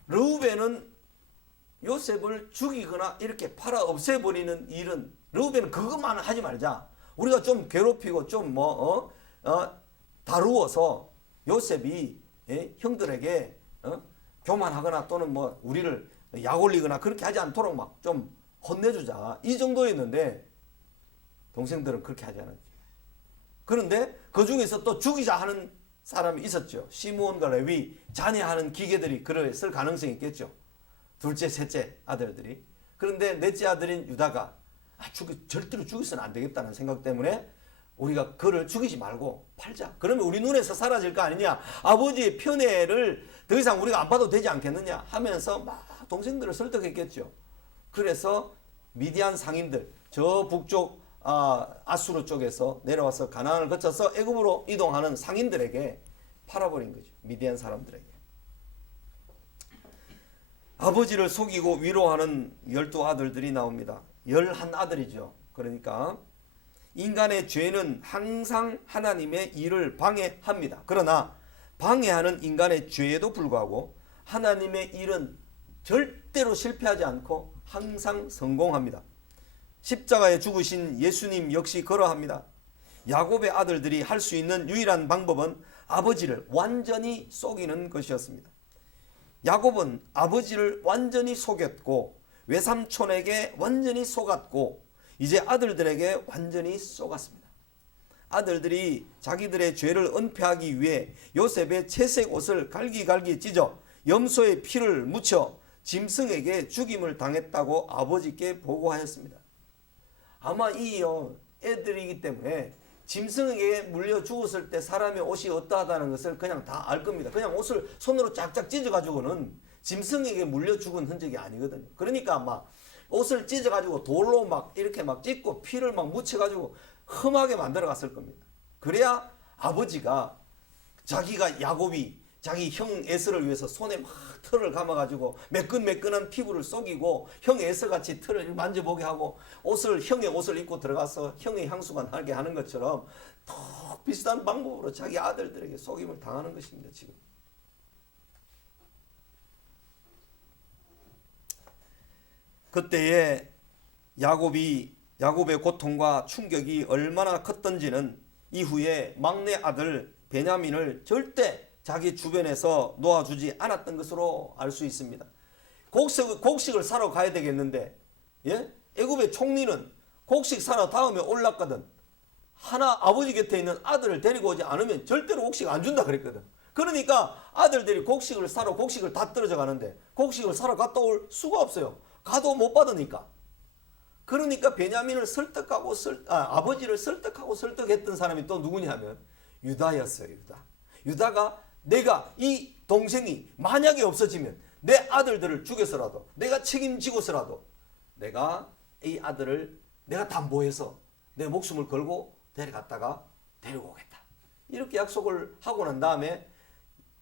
르우벤은 요셉을 죽이거나 이렇게 팔아 없애버리는 일은 르우벤은 그것만 하지 말자. 우리가 좀 괴롭히고 좀 다루어서 요셉이 형들에게 교만하거나 또는 우리를 약올리거나 그렇게 하지 않도록 막 좀 혼내주자. 이 정도였는데 동생들은 그렇게 하지 않았죠. 그런데 그 중에서 또 죽이자 하는 사람이 있었죠. 시므온과 레위 잔해하는 기계들이 그랬을 가능성이 있겠죠. 둘째, 셋째 아들들이. 그런데 넷째 아들인 유다가 절대로 죽이서는 안 되겠다는 생각 때문에 우리가 그를 죽이지 말고 팔자. 그러면 우리 눈에서 사라질 거 아니냐. 아버지의 편애를 더 이상 우리가 안 봐도 되지 않겠느냐 하면서 막 동생들을 설득했겠죠. 그래서 미디안 상인들, 저 북쪽 아수르 쪽에서 내려와서 가나안을 거쳐서 애굽으로 이동하는 상인들에게 팔아버린 거죠. 미디안 사람들에게. 아버지를 속이고 위로하는 12아들들이 나옵니다. 11아들이죠. 그러니까 인간의 죄는 항상 하나님의 일을 방해합니다. 그러나 방해하는 인간의 죄에도 불구하고 하나님의 일은 절대로 실패하지 않고 항상 성공합니다. 십자가에 죽으신 예수님 역시 그러합니다. 야곱의 아들들이 할 수 있는 유일한 방법은 아버지를 완전히 속이는 것이었습니다. 야곱은 아버지를 완전히 속였고 외삼촌에게 완전히 속았고 이제 아들들에게 완전히 속았습니다. 아들들이 자기들의 죄를 은폐하기 위해 요셉의 채색 옷을 갈기갈기 찢어 염소의 피를 묻혀 짐승에게 죽임을 당했다고 아버지께 보고하였습니다. 아마 이 애들이기 때문에 짐승에게 물려 죽었을 때 사람의 옷이 어떠하다는 것을 그냥 다 알 겁니다. 그냥 옷을 손으로 쫙쫙 찢어가지고는 짐승에게 물려 죽은 흔적이 아니거든요. 그러니까 막 옷을 찢어가지고 돌로 막 이렇게 막 찢고 피를 막 묻혀가지고 험하게 만들어 갔을 겁니다. 그래야 아버지가 자기가 야곱이 자기 형 에서를 위해서 손에 막 털을 감아가지고 매끈매끈한 피부를 속이고 형 에서같이 털을 만져보게 하고 형의 옷을 입고 들어가서 형의 향수가 나게 하는 것처럼 더 비슷한 방법으로 자기 아들들에게 속임을 당하는 것입니다. 지금. 그때에 야곱의 고통과 충격이 얼마나 컸던지는 이후에 막내 아들 베냐민을 절대 자기 주변에서 놓아주지 않았던 것으로 알 수 있습니다. 곡식을 사러 가야 되겠는데, 애굽의 총리는 곡식 사러 다음에 올랐거든. 아버지 곁에 있는 아들을 데리고 오지 않으면 절대로 곡식 안 준다 그랬거든. 그러니까 아들들이 곡식을 사러 곡식을 다 떨어져 가는데 곡식을 사러 갔다 올 수가 없어요. 가도 못 받으니까. 그러니까 베냐민을 아버지를 설득하고 설득했던 사람이 또 누구냐면 유다였어요. 유다가 내가 이 동생이 만약에 없어지면 내 아들들을 죽여서라도 내가 책임지고서라도 내가 이 아들을 내가 담보해서 내 목숨을 걸고 데려갔다가 데리고 오겠다. 이렇게 약속을 하고 난 다음에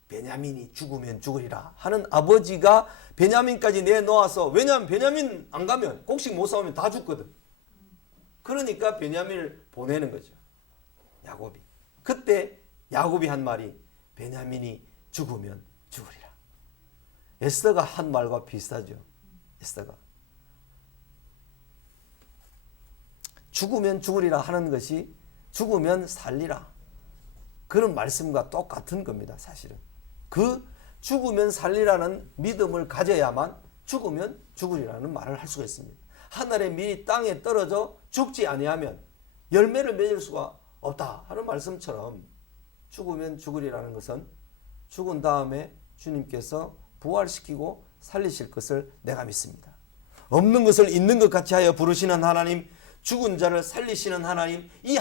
베냐민이 죽으면 죽으리라 하는 아버지가 베냐민까지 내놓아서, 왜냐하면 베냐민 안 가면 곡식 못 사오면 다 죽거든. 그러니까 베냐민을 보내는 거죠. 야곱이. 그때 야곱이 한 말이 베냐민이 죽으면 죽으리라. 에스더가 한 말과 비슷하죠. 에스더가 죽으면 죽으리라 하는 것이 죽으면 살리라 그런 말씀과 똑같은 겁니다. 사실은 그 죽으면 살리라는 믿음을 가져야만 죽으면 죽으리라는 말을 할 수가 있습니다. 하늘의 밀이 땅에 떨어져 죽지 아니하면 열매를 맺을 수가 없다 하는 말씀처럼 죽으면 죽으리라는 것은 죽은 다음에 주님께서 부활시키고 살리실 것을 내가 믿습니다. 없는 것을 있는 것 같이 하여 부르시는 하나님, 죽은 자를 살리시는 하나님, 이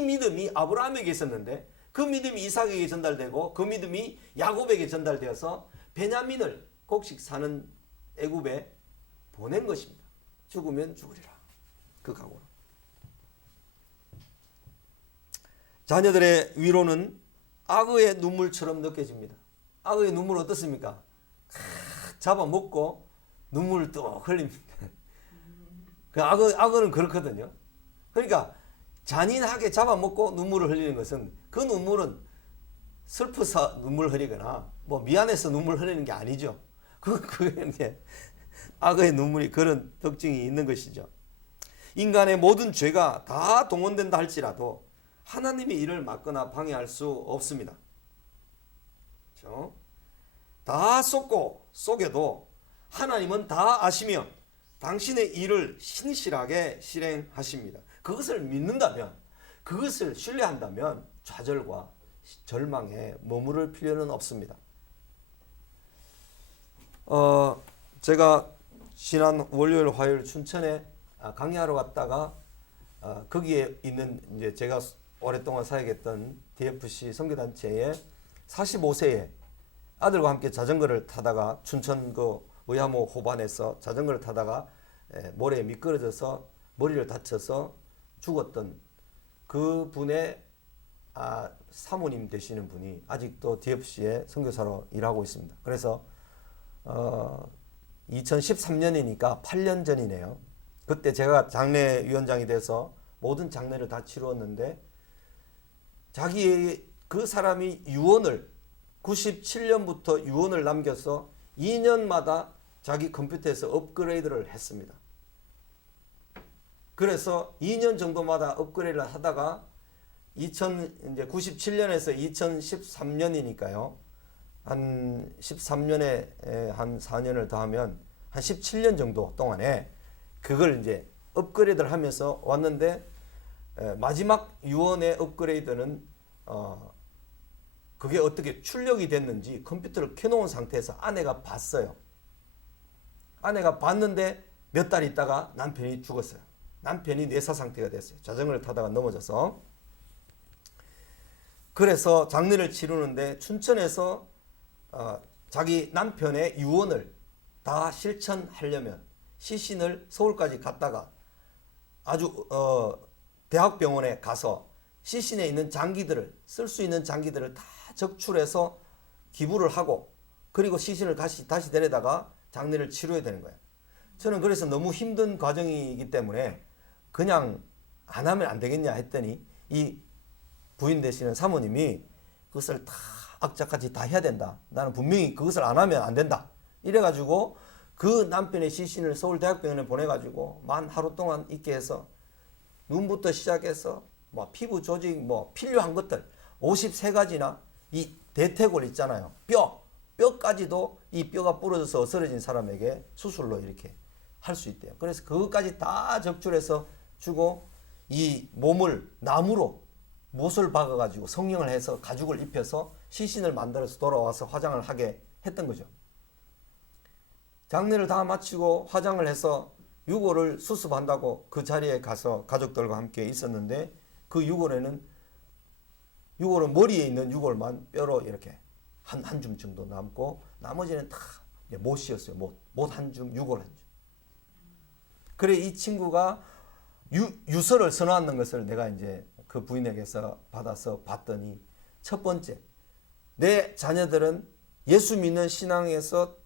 믿음이 아브라함에게 있었는데 그 믿음이 이삭에게 전달되고 그 믿음이 야곱에게 전달되어서 베냐민을 곡식 사는 애굽에 보낸 것입니다. 죽으면 죽으리라. 그 각오로. 자녀들의 위로는 악어의 눈물처럼 느껴집니다. 악어의 눈물 어떻습니까? 잡아먹고 눈물을 또 흘립니다. 그 악어는 그렇거든요. 그러니까 잔인하게 잡아먹고 눈물을 흘리는 것은 그 눈물은 슬퍼서 눈물 흘리거나 뭐 미안해서 눈물 흘리는 게 아니죠. 그게 이제 악어의 눈물이 그런 특징이 있는 것이죠. 인간의 모든 죄가 다 동원된다 할지라도 하나님이 이를 막거나 방해할 수 없습니다. 그렇죠? 다 속여도 하나님은 다 아시며 당신의 일을 신실하게 실행하십니다. 그것을 믿는다면, 그것을 신뢰한다면 좌절과 절망에 머무를 필요는 없습니다. 제가 지난 월요일, 화요일 춘천에 강의하러 갔다가 거기에 있는 이제 제가 오랫동안 사역했던 DFC 선교단체에 45세의 아들과 함께 자전거를 타다가 춘천 그 의암호 호반에서 자전거를 타다가 모래에 미끄러져서 머리를 다쳐서 죽었던 그 분의 사모님 되시는 분이 아직도 DFC에 선교사로 일하고 있습니다. 그래서 2013년이니까 8년 전이네요. 그때 제가 장례위원장이 돼서 모든 장례를 다 치루었는데 자기의 그 사람이 유언을 97년부터 유언을 남겨서 2년마다 자기 컴퓨터에서 업그레이드를 했습니다. 그래서 2년 정도마다 업그레이드를 하다가 97년에서 2013년이니까요. 한 13년에 한 4년을 더하면 한 17년 정도 동안에 그걸 이제 업그레이드를 하면서 왔는데 마지막 유언의 업그레이드는 그게 어떻게 출력이 됐는지 컴퓨터를 켜놓은 상태에서 아내가 봤어요. 아내가 봤는데 몇 달 있다가 남편이 죽었어요. 남편이 뇌사 상태가 됐어요. 자전거를 타다가 넘어져서. 그래서 장례를 치르는데 춘천에서 자기 남편의 유언을 다 실천하려면 시신을 서울까지 갔다가 아주 대학병원에 가서 시신에 있는 장기들을 쓸 수 있는 장기들을 다 적출해서 기부를 하고 그리고 시신을 다시 데려다가 장례를 치러야 되는 거예요. 저는 그래서 너무 힘든 과정이기 때문에 그냥 안 하면 안 되겠냐 했더니 이 부인 되시는 사모님이 그것을 다 악착같이 다 해야 된다. 나는 분명히 그것을 안 하면 안 된다. 이래가지고 그 남편의 시신을 서울대학병원에 보내가지고 만 하루 동안 있게 해서 눈부터 시작해서 뭐 피부 조직 뭐 필요한 것들 53가지나 이 대퇴골 있잖아요. 뼈까지도 이 뼈가 부러져서 쓰러진 사람에게 수술로 이렇게 할 수 있대요. 그래서 그것까지 다 적출해서 주고 이 몸을 나무로 못을 박아가지고 성형을 해서 가죽을 입혀서 시신을 만들어서 돌아와서 화장을 하게 했던 거죠. 장례를 다 마치고 화장을 해서 유골을 수습한다고 그 자리에 가서 가족들과 함께 있었는데 그 유골은 머리에 있는 유골만 뼈로 이렇게 한 줌 정도 남고 나머지는 다 못이었어요. 못 한 줌, 유골 한 줌. 그래 이 친구가 유서를 써놨는 것을 내가 이제 그 부인에게서 받아서 봤더니 첫 번째, 내 자녀들은 예수 믿는 신앙에서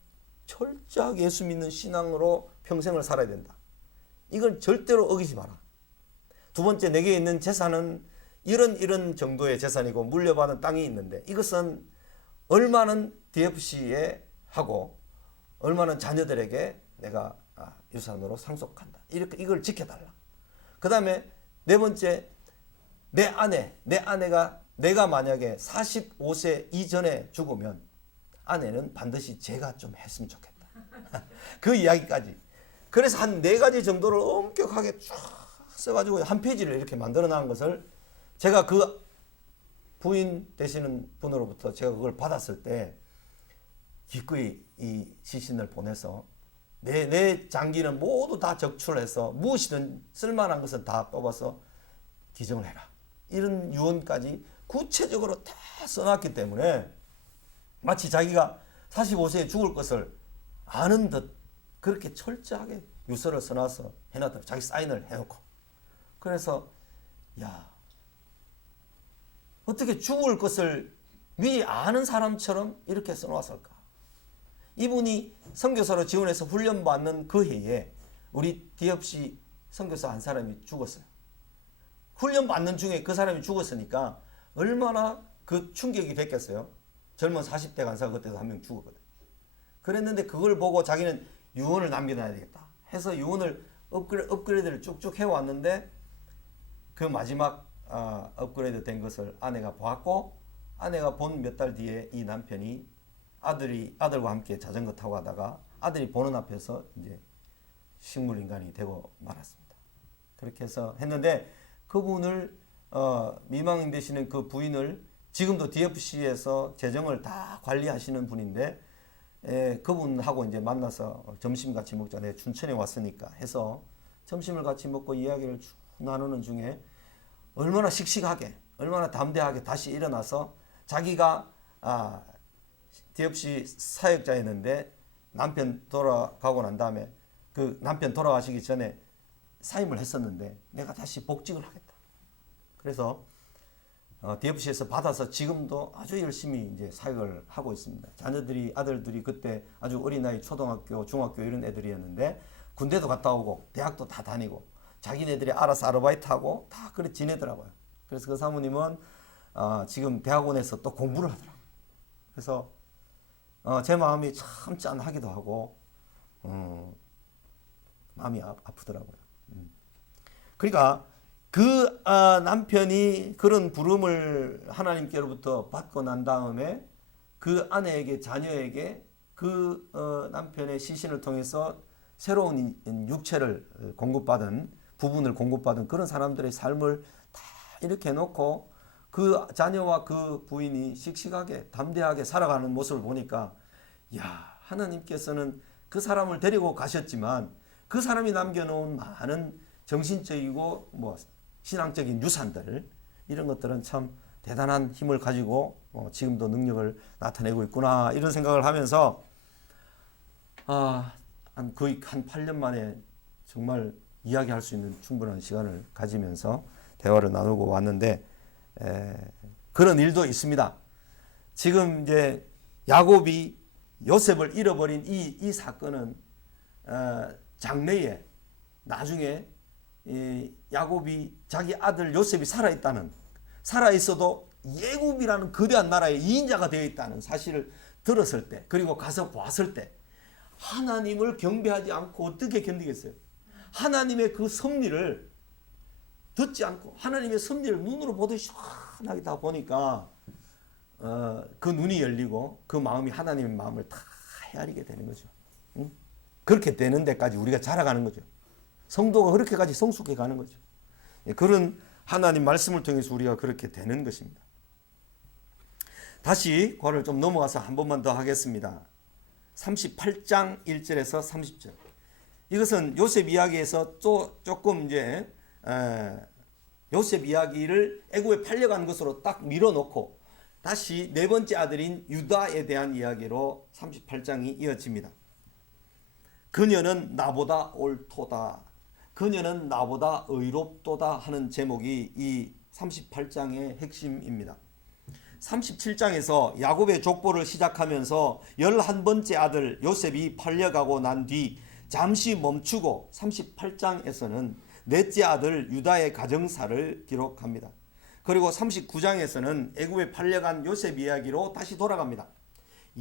철저하게 예수 믿는 신앙으로 평생을 살아야 된다. 이건 절대로 어기지 마라. 두 번째, 내게 있는 재산은 이런 정도의 재산이고 물려받은 땅이 있는데 이것은 얼마는 DFC에 하고 얼마는 자녀들에게 내가 유산으로 상속한다. 이렇게 이걸 지켜달라. 그 다음에 네 번째, 내 아내가 내가 만약에 45세 이전에 죽으면 아내는 반드시 제가 좀 했으면 좋겠다. 그 이야기까지. 그래서 한 4가지 정도를 엄격하게 쫙 써가지고 한 페이지를 이렇게 만들어 놓은 것을 제가 그 부인 되시는 분으로부터 제가 그걸 받았을 때 기꺼이 이 시신을 보내서 내 장기는 모두 다 적출해서 무엇이든 쓸만한 것은 다 뽑아서 기증을 해라. 이런 유언까지 구체적으로 다 써놨기 때문에 마치 자기가 45세에 죽을 것을 아는 듯 그렇게 철저하게 유서를 써놔서 해놨다. 자기 사인을 해놓고. 그래서 야, 어떻게 죽을 것을 미리 아는 사람처럼 이렇게 써놓았을까? 이분이 선교사로 지원해서 훈련받는 그 해에 우리 DFC 선교사 한 사람이 죽었어요. 훈련받는 중에 그 사람이 죽었으니까 얼마나 그 충격이 됐겠어요. 젊은 40대 간사가 그때도 한 명 죽었거든. 그랬는데 그걸 보고 자기는 유언을 남겨놔야 되겠다 해서 유언을 업그레이드를 쭉쭉 해왔는데 그 마지막 업그레이드 된 것을 아내가 봤고 아내가 본 몇 달 뒤에 이 남편이 아들과 함께 자전거 타고 가다가 아들이 보는 앞에서 이제 식물인간이 되고 말았습니다. 그렇게 해서 했는데 그분을 미망인 되시는 그 부인을 지금도 DFC에서 재정을 다 관리하시는 분인데 그분하고 이제 만나서 점심 같이 먹자. 내가 춘천에 왔으니까 해서 점심을 같이 먹고 이야기를 쭉 나누는 중에 얼마나 씩씩하게 얼마나 담대하게 다시 일어나서 자기가 DFC 사역자였는데 남편 돌아가고 난 다음에 그 남편 돌아가시기 전에 사임을 했었는데 내가 다시 복직을 하겠다. 그래서 DFC에서 받아서 지금도 아주 열심히 이제 사역을 하고 있습니다. 아들들이 그때 아주 어린 나이 초등학교, 중학교 이런 애들이었는데 군대도 갔다 오고 대학도 다 다니고 자기네들이 알아서 아르바이트하고 다 그렇게 지내더라고요. 그래서 그 사모님은 지금 대학원에서 또 공부를 하더라고요. 그래서 제 마음이 참 짠하기도 하고 마음이 아프더라고요. 그러니까 그 남편이 그런 부름을 하나님께로부터 받고 난 다음에 그 아내에게 자녀에게 그 남편의 시신을 통해서 새로운 육체를 공급받은 부분을 공급받은 그런 사람들의 삶을 다 이렇게 해놓고 그 자녀와 그 부인이 씩씩하게 담대하게 살아가는 모습을 보니까 야, 하나님께서는 그 사람을 데리고 가셨지만 그 사람이 남겨놓은 많은 정신적이고 뭐 신앙적인 유산들 이런 것들은 참 대단한 힘을 가지고 지금도 능력을 나타내고 있구나 이런 생각을 하면서 거의 한 8년 만에 정말 이야기할 수 있는 충분한 시간을 가지면서 대화를 나누고 왔는데 그런 일도 있습니다. 지금 이제 야곱이 요셉을 잃어버린 이 사건은 장래에 나중에 야곱이 자기 아들 요셉이 살아있어도 예굽이라는 거대한 나라의 2인자가 되어 있다는 사실을 들었을 때 그리고 가서 봤을 때 하나님을 경배하지 않고 어떻게 견디겠어요? 하나님의 그 섭리를 듣지 않고 하나님의 섭리를 눈으로 보듯이 시원하게 다 보니까 그 눈이 열리고 그 마음이 하나님의 마음을 다 헤아리게 되는 거죠. 응? 그렇게 되는 데까지 우리가 자라가는 거죠. 성도가 그렇게까지 성숙해 가는 거죠. 그런 하나님 말씀을 통해서 우리가 그렇게 되는 것입니다. 다시 과를 좀 넘어가서 한 번만 더 하겠습니다. 38장 1절에서 30절. 이것은 요셉 이야기에서 또 조금 이제 요셉 이야기를 애굽에 팔려간 것으로 딱 밀어놓고 다시 네 번째 아들인 유다에 대한 이야기로 38장이 이어집니다. 그녀는 나보다 옳도다. 그녀는 나보다 의롭도다 하는 제목이 이 38장의 핵심입니다. 37장에서 야곱의 족보를 시작하면서 11번째 아들 요셉이 팔려가고 난 뒤 잠시 멈추고 38장에서는 넷째 아들 유다의 가정사를 기록합니다. 그리고 39장에서는 애굽에 팔려간 요셉 이야기로 다시 돌아갑니다.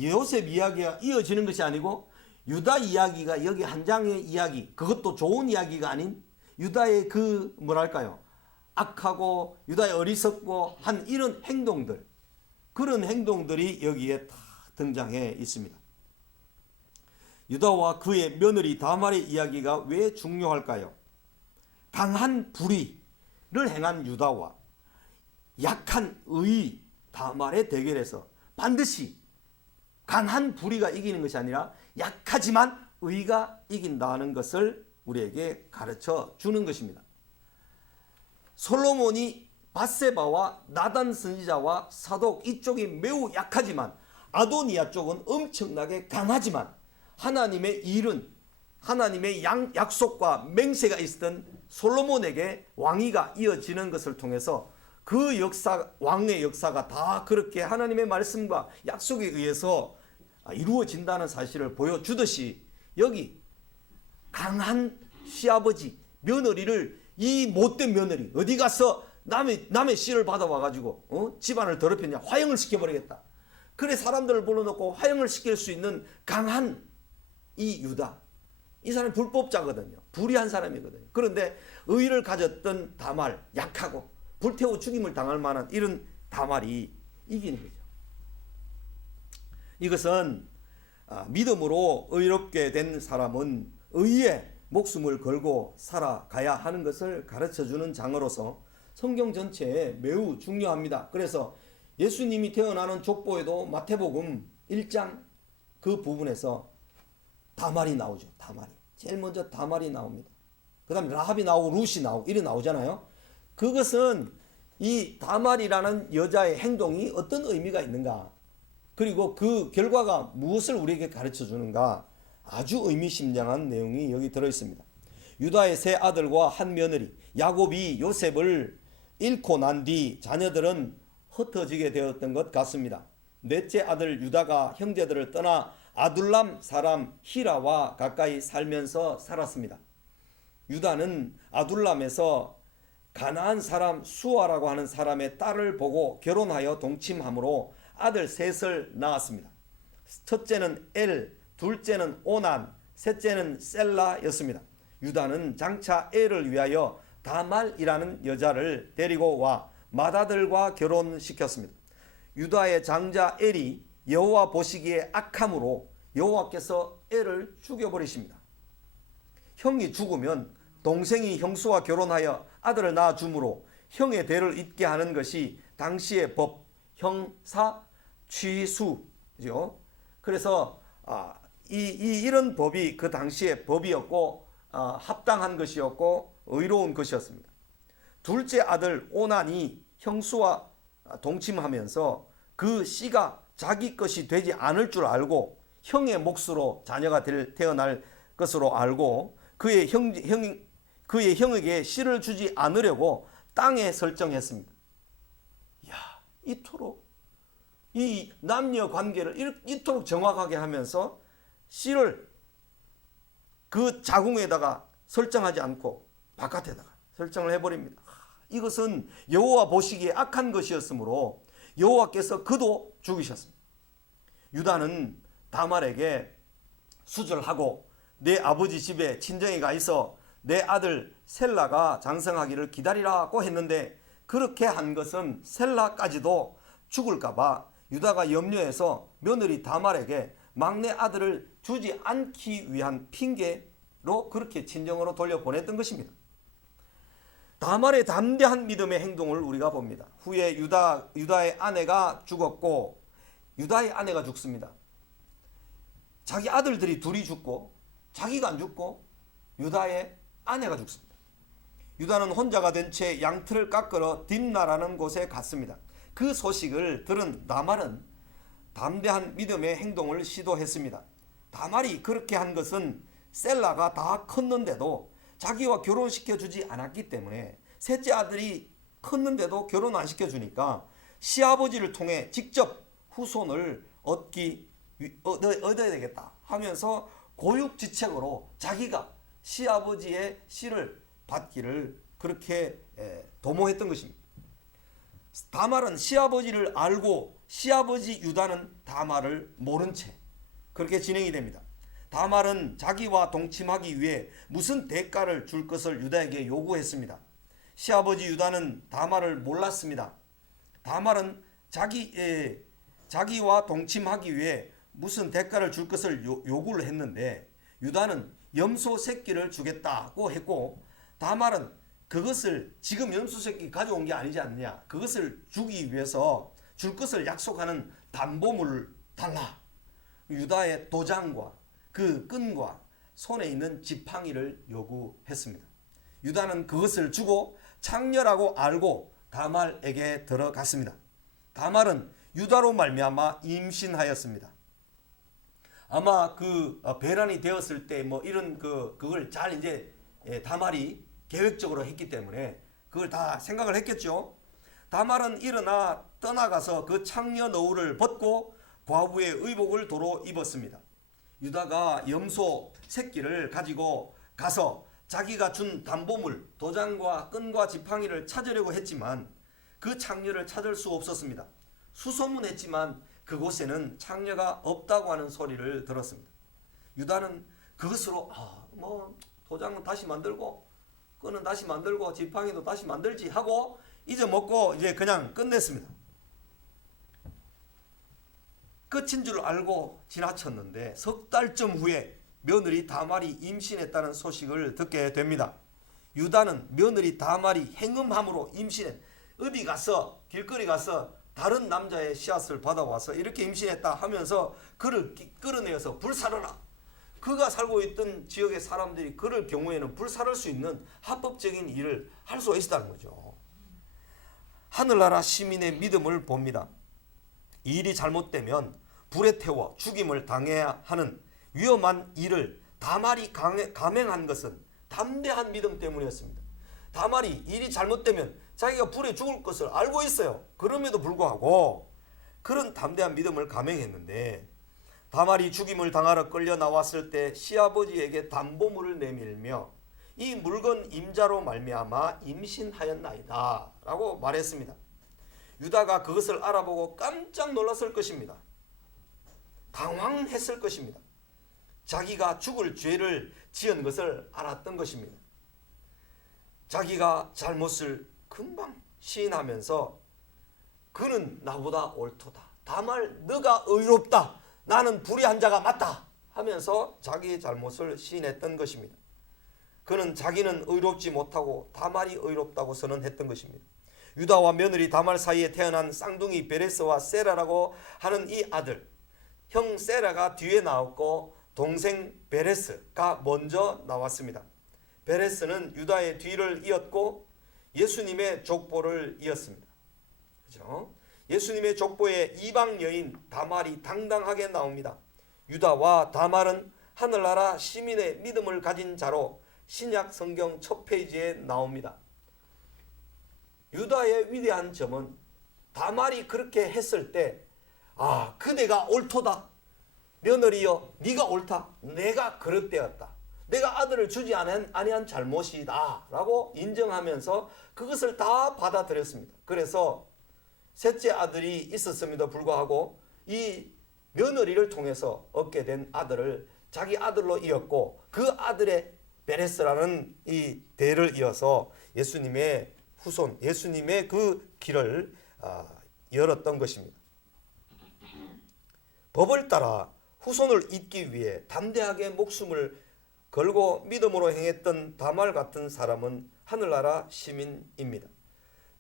요셉 이야기가 이어지는 것이 아니고 유다 이야기가 여기 한 장의 이야기, 그것도 좋은 이야기가 아닌 유다의 그 뭐랄까요, 악하고 유다의 어리석고 한 이런 행동들, 그런 행동들이 여기에 다 등장해 있습니다. 유다와 그의 며느리 다말의 이야기가 왜 중요할까요? 강한 불의를 행한 유다와 약한 의의 다말의 대결에서 반드시 강한 불의가 이기는 것이 아니라 약하지만 의가 이긴다는 것을 우리에게 가르쳐 주는 것입니다. 솔로몬이 밧세바와 나단 선지자와 사독 이쪽이 매우 약하지만 아도니아 쪽은 엄청나게 강하지만 하나님의 일은 하나님의 약속과 맹세가 있었던 솔로몬에게 왕위가 이어지는 것을 통해서 그 역사, 왕의 역사가 다 그렇게 하나님의 말씀과 약속에 의해서 이루어진다는 사실을 보여주듯이 여기 강한 시아버지 며느리를 이 못된 며느리 어디 가서 남의 씨를 받아와가지고 집안을 더럽혔냐 화형을 시켜버리겠다. 그래 사람들을 불러놓고 화형을 시킬 수 있는 강한 이 유다, 이 사람이 불법자거든요. 불의한 사람이거든요. 그런데 의를 가졌던 다말, 약하고 불태워 죽임을 당할 만한 이런 다말이 이기는 거죠. 이것은 믿음으로 의롭게 된 사람은 의에 목숨을 걸고 살아가야 하는 것을 가르쳐주는 장으로서 성경 전체에 매우 중요합니다. 그래서 예수님이 태어나는 족보에도 마태복음 1장 그 부분에서 다말이 나오죠. 다말이. 제일 먼저 다말이 나옵니다. 그 다음에 라합이 나오고 룻이 나오고 이래 나오잖아요. 그것은 이 다말이라는 여자의 행동이 어떤 의미가 있는가, 그리고 그 결과가 무엇을 우리에게 가르쳐 주는가, 아주 의미심장한 내용이 여기 들어있습니다. 유다의 세 아들과 한 며느리 야곱이 요셉을 잃고 난 뒤 자녀들은 흩어지게 되었던 것 같습니다. 넷째 아들 유다가 형제들을 떠나 아둘람 사람 히라와 가까이 살면서 살았습니다. 유다는 아둘람에서 가나안 사람 수아라고 하는 사람의 딸을 보고 결혼하여 동침함으로 아들 셋을 낳았습니다. 첫째는 엘, 둘째는 오난, 셋째는 셀라였습니다. 유다는 장차 엘을 위하여 다말이라는 여자를 데리고 와 맏아들과 결혼시켰습니다. 유다의 장자 엘이 여호와 보시기에 악함으로 여호와께서 엘을 죽여버리십니다. 형이 죽으면 동생이 형수와 결혼하여 아들을 낳아 주므로 형의 대를 잇게 하는 것이 당시의 법, 형사 취수죠. 그래서 이런 법이 그 당시의 법이었고 합당한 것이었고 의로운 것이었습니다. 둘째 아들 오난이 형수와 동침하면서 그 씨가 자기 것이 되지 않을 줄 알고 형의 몫으로 자녀가 태어날 것으로 알고 그의 형에게 씨를 주지 않으려고 땅에 설정했습니다. 이야, 이토록 이 남녀 관계를 이토록 정확하게 하면서 씨를 그 자궁에다가 설정하지 않고 바깥에다가 설정을 해버립니다. 이것은 여호와 보시기에 악한 것이었으므로 여호와께서 그도 죽이셨습니다. 유다는 다말에게 수절하고 내 아버지 집에 친정에 가 있어 내 아들 셀라가 장성하기를 기다리라고 했는데 그렇게 한 것은 셀라까지도 죽을까봐 유다가 염려해서 며느리 다말에게 막내 아들을 주지 않기 위한 핑계로 그렇게 친정으로 돌려보냈던 것입니다. 다말의 담대한 믿음의 행동을 우리가 봅니다. 후에 유다의 아내가 죽었고 유다의 아내가 죽습니다. 자기 아들들이 둘이 죽고 자기가 안 죽고 유다의 아내가 죽습니다. 유다는 혼자가 된 채 양털을 깎으러 딥나라는 곳에 갔습니다. 그 소식을 들은 다말은 담대한 믿음의 행동을 시도했습니다. 다말이 그렇게 한 것은 셀라가 다 컸는데도 자기와 결혼시켜주지 않았기 때문에 셋째 아들이 컸는데도 결혼 안 시켜주니까 시아버지를 통해 직접 후손을 얻어야 되겠다 하면서 고육지책으로 자기가 시아버지의 씨를 받기를 그렇게 도모했던 것입니다. 다말은 시아버지를 알고 시아버지 유다는 다말을 모른 채 그렇게 진행이 됩니다. 다말은 자기와 동침하기 위해 무슨 대가를 줄 것을 유다에게 요구했습니다. 시아버지 유다는 다말을 몰랐습니다. 다말은 자기와 동침하기 위해 무슨 대가를 줄 것을 요구를 했는데 유다는 염소 새끼를 주겠다고 했고 다말은 그것을 지금 염소 새끼 가져온 게 아니지 않느냐, 그것을 주기 위해서 줄 것을 약속하는 담보물을 달라. 유다의 도장과 그 끈과 손에 있는 지팡이를 요구했습니다. 유다는 그것을 주고 창녀라고 알고 다말에게 들어갔습니다. 다말은 유다로 말미암아 임신하였습니다. 아마 그 배란이 되었을 때 뭐 이런 그걸 잘 이제 다말이 계획적으로 했기 때문에 그걸 다 생각을 했겠죠. 다말은 일어나 떠나가서 그 창녀 너울을 벗고 과부의 의복을 도로 입었습니다. 유다가 염소 새끼를 가지고 가서 자기가 준 담보물 도장과 끈과 지팡이를 찾으려고 했지만 그 창녀를 찾을 수 없었습니다. 수소문했지만 그곳에는 창녀가 없다고 하는 소리를 들었습니다. 유다는 그것으로 뭐 도장은 다시 만들고 끈은 다시 만들고 지팡이도 다시 만들지 하고 잊어먹고 이제 그냥 끝냈습니다. 끝인 줄 알고 지나쳤는데 석 달쯤 후에 며느리 다말이 임신했다는 소식을 듣게 됩니다. 유다는 며느리 다말이 행음함으로 임신해 어디 가서 길거리 가서 다른 남자의 씨앗을 받아와서 이렇게 임신했다 하면서 그를 끌어내어서 불살하라. 그가 살고 있던 지역의 사람들이 그럴 경우에는 불살할 수 있는 합법적인 일을 할 수 있었다는 거죠. 하늘나라 시민의 믿음을 봅니다. 이 일이 잘못되면 불에 태워 죽임을 당해야 하는 위험한 일을 다말이 감행한 것은 담대한 믿음 때문이었습니다. 다말이 일이 잘못되면 자기가 불에 죽을 것을 알고 있어요. 그럼에도 불구하고 그런 담대한 믿음을 감행했는데 다말이 죽임을 당하러 끌려 나왔을 때 시아버지에게 담보물을 내밀며 이 물건 임자로 말미암아 임신하였나이다 라고 말했습니다. 유다가 그것을 알아보고 깜짝 놀랐을 것입니다. 당황했을 것입니다. 자기가 죽을 죄를 지은 것을 알았던 것입니다. 자기가 잘못을 금방 시인하면서 그는 나보다 옳도다. 다말 너가 의롭다. 나는 불의한 자가 맞다. 하면서 자기의 잘못을 시인했던 것입니다. 그는 자기는 의롭지 못하고 다말이 의롭다고 선언했던 것입니다. 유다와 며느리 다말 사이에 태어난 쌍둥이 베레스와 세라라고 하는 이 아들, 형 세라가 뒤에 나왔고 동생 베레스가 먼저 나왔습니다. 베레스는 유다의 뒤를 이었고 예수님의 족보를 이었습니다. 그렇죠? 예수님의 족보에 이방 여인 다말이 당당하게 나옵니다. 유다와 다말은 하늘나라 시민의 믿음을 가진 자로 신약 성경 첫 페이지에 나옵니다. 유다의 위대한 점은 다말이 그렇게 했을 때 그대가 옳도다. 며느리여 네가 옳다. 내가 그릇되었다. 내가 아들을 주지 아니한 잘못이다 라고 인정하면서 그것을 다 받아들였습니다. 그래서 셋째 아들이 있었음에도 불구하고 이 며느리를 통해서 얻게 된 아들을 자기 아들로 이었고 그 아들의 베레스라는 이 대를 이어서 예수님의 후손, 예수님의 그 길을 열었던 것입니다. 법을 따라 후손을 잇기 위해 담대하게 목숨을 걸고 믿음으로 행했던 다말 같은 사람은 하늘나라 시민입니다.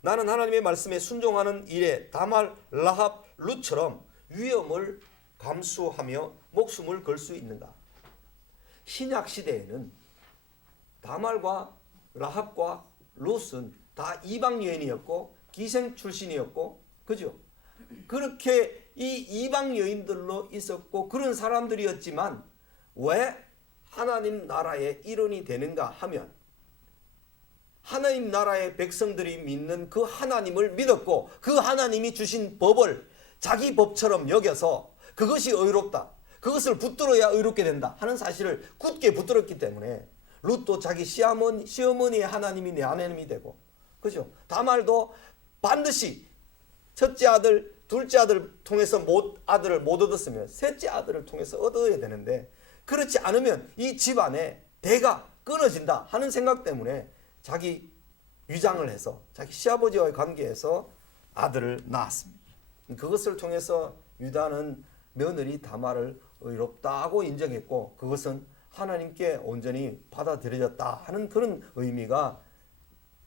나는 하나님의 말씀에 순종하는 일에 다말, 라합, 룻처럼 위험을 감수하며 목숨을 걸 수 있는가? 신약 시대에는 다말과 라합과 룻은 다 이방 여인이었고 기생 출신이었고, 그죠? 그렇게 이 이방 여인들로 있었고 그런 사람들이었지만 왜 하나님 나라의 일원이 되는가 하면 하나님 나라의 백성들이 믿는 그 하나님을 믿었고 그 하나님이 주신 법을 자기 법처럼 여겨서 그것이 의롭다. 그것을 붙들어야 의롭게 된다 하는 사실을 굳게 붙들었기 때문에 룻도 자기 시어머니의 하나님이 내 하나님이 되고, 그죠? 다말도 반드시 첫째 아들, 둘째 아들을 통해서 아들을 못 얻었으면 셋째 아들을 통해서 얻어야 되는데 그렇지 않으면 이 집안에 대가 끊어진다 하는 생각 때문에 자기 위장을 해서 자기 시아버지와의 관계에서 아들을 낳았습니다. 그것을 통해서 유다는 며느리 다말을 의롭다고 인정했고 그것은 하나님께 온전히 받아들여졌다 하는 그런 의미가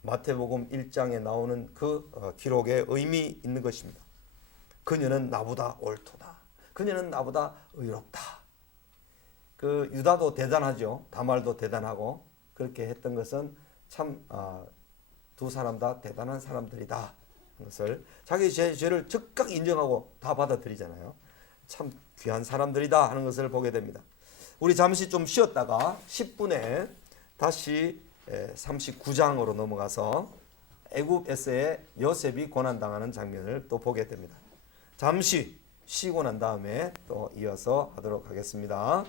마태복음 1장에 나오는 그 기록에 의미 있는 것입니다. 그녀는 나보다 옳도다. 그녀는 나보다 의롭다. 그 유다도 대단하죠. 다말도 대단하고 그렇게 했던 것은 참 두 사람 다 대단한 사람들이다. 것을 자기 죄를 즉각 인정하고 다 받아들이잖아요. 참 귀한 사람들이다 하는 것을 보게 됩니다. 우리 잠시 좀 쉬었다가 10분에 다시 39장으로 넘어가서 애굽에서의 요셉이 고난당하는 장면을 또 보게 됩니다. 잠시 쉬고 난 다음에 또 이어서 하도록 하겠습니다.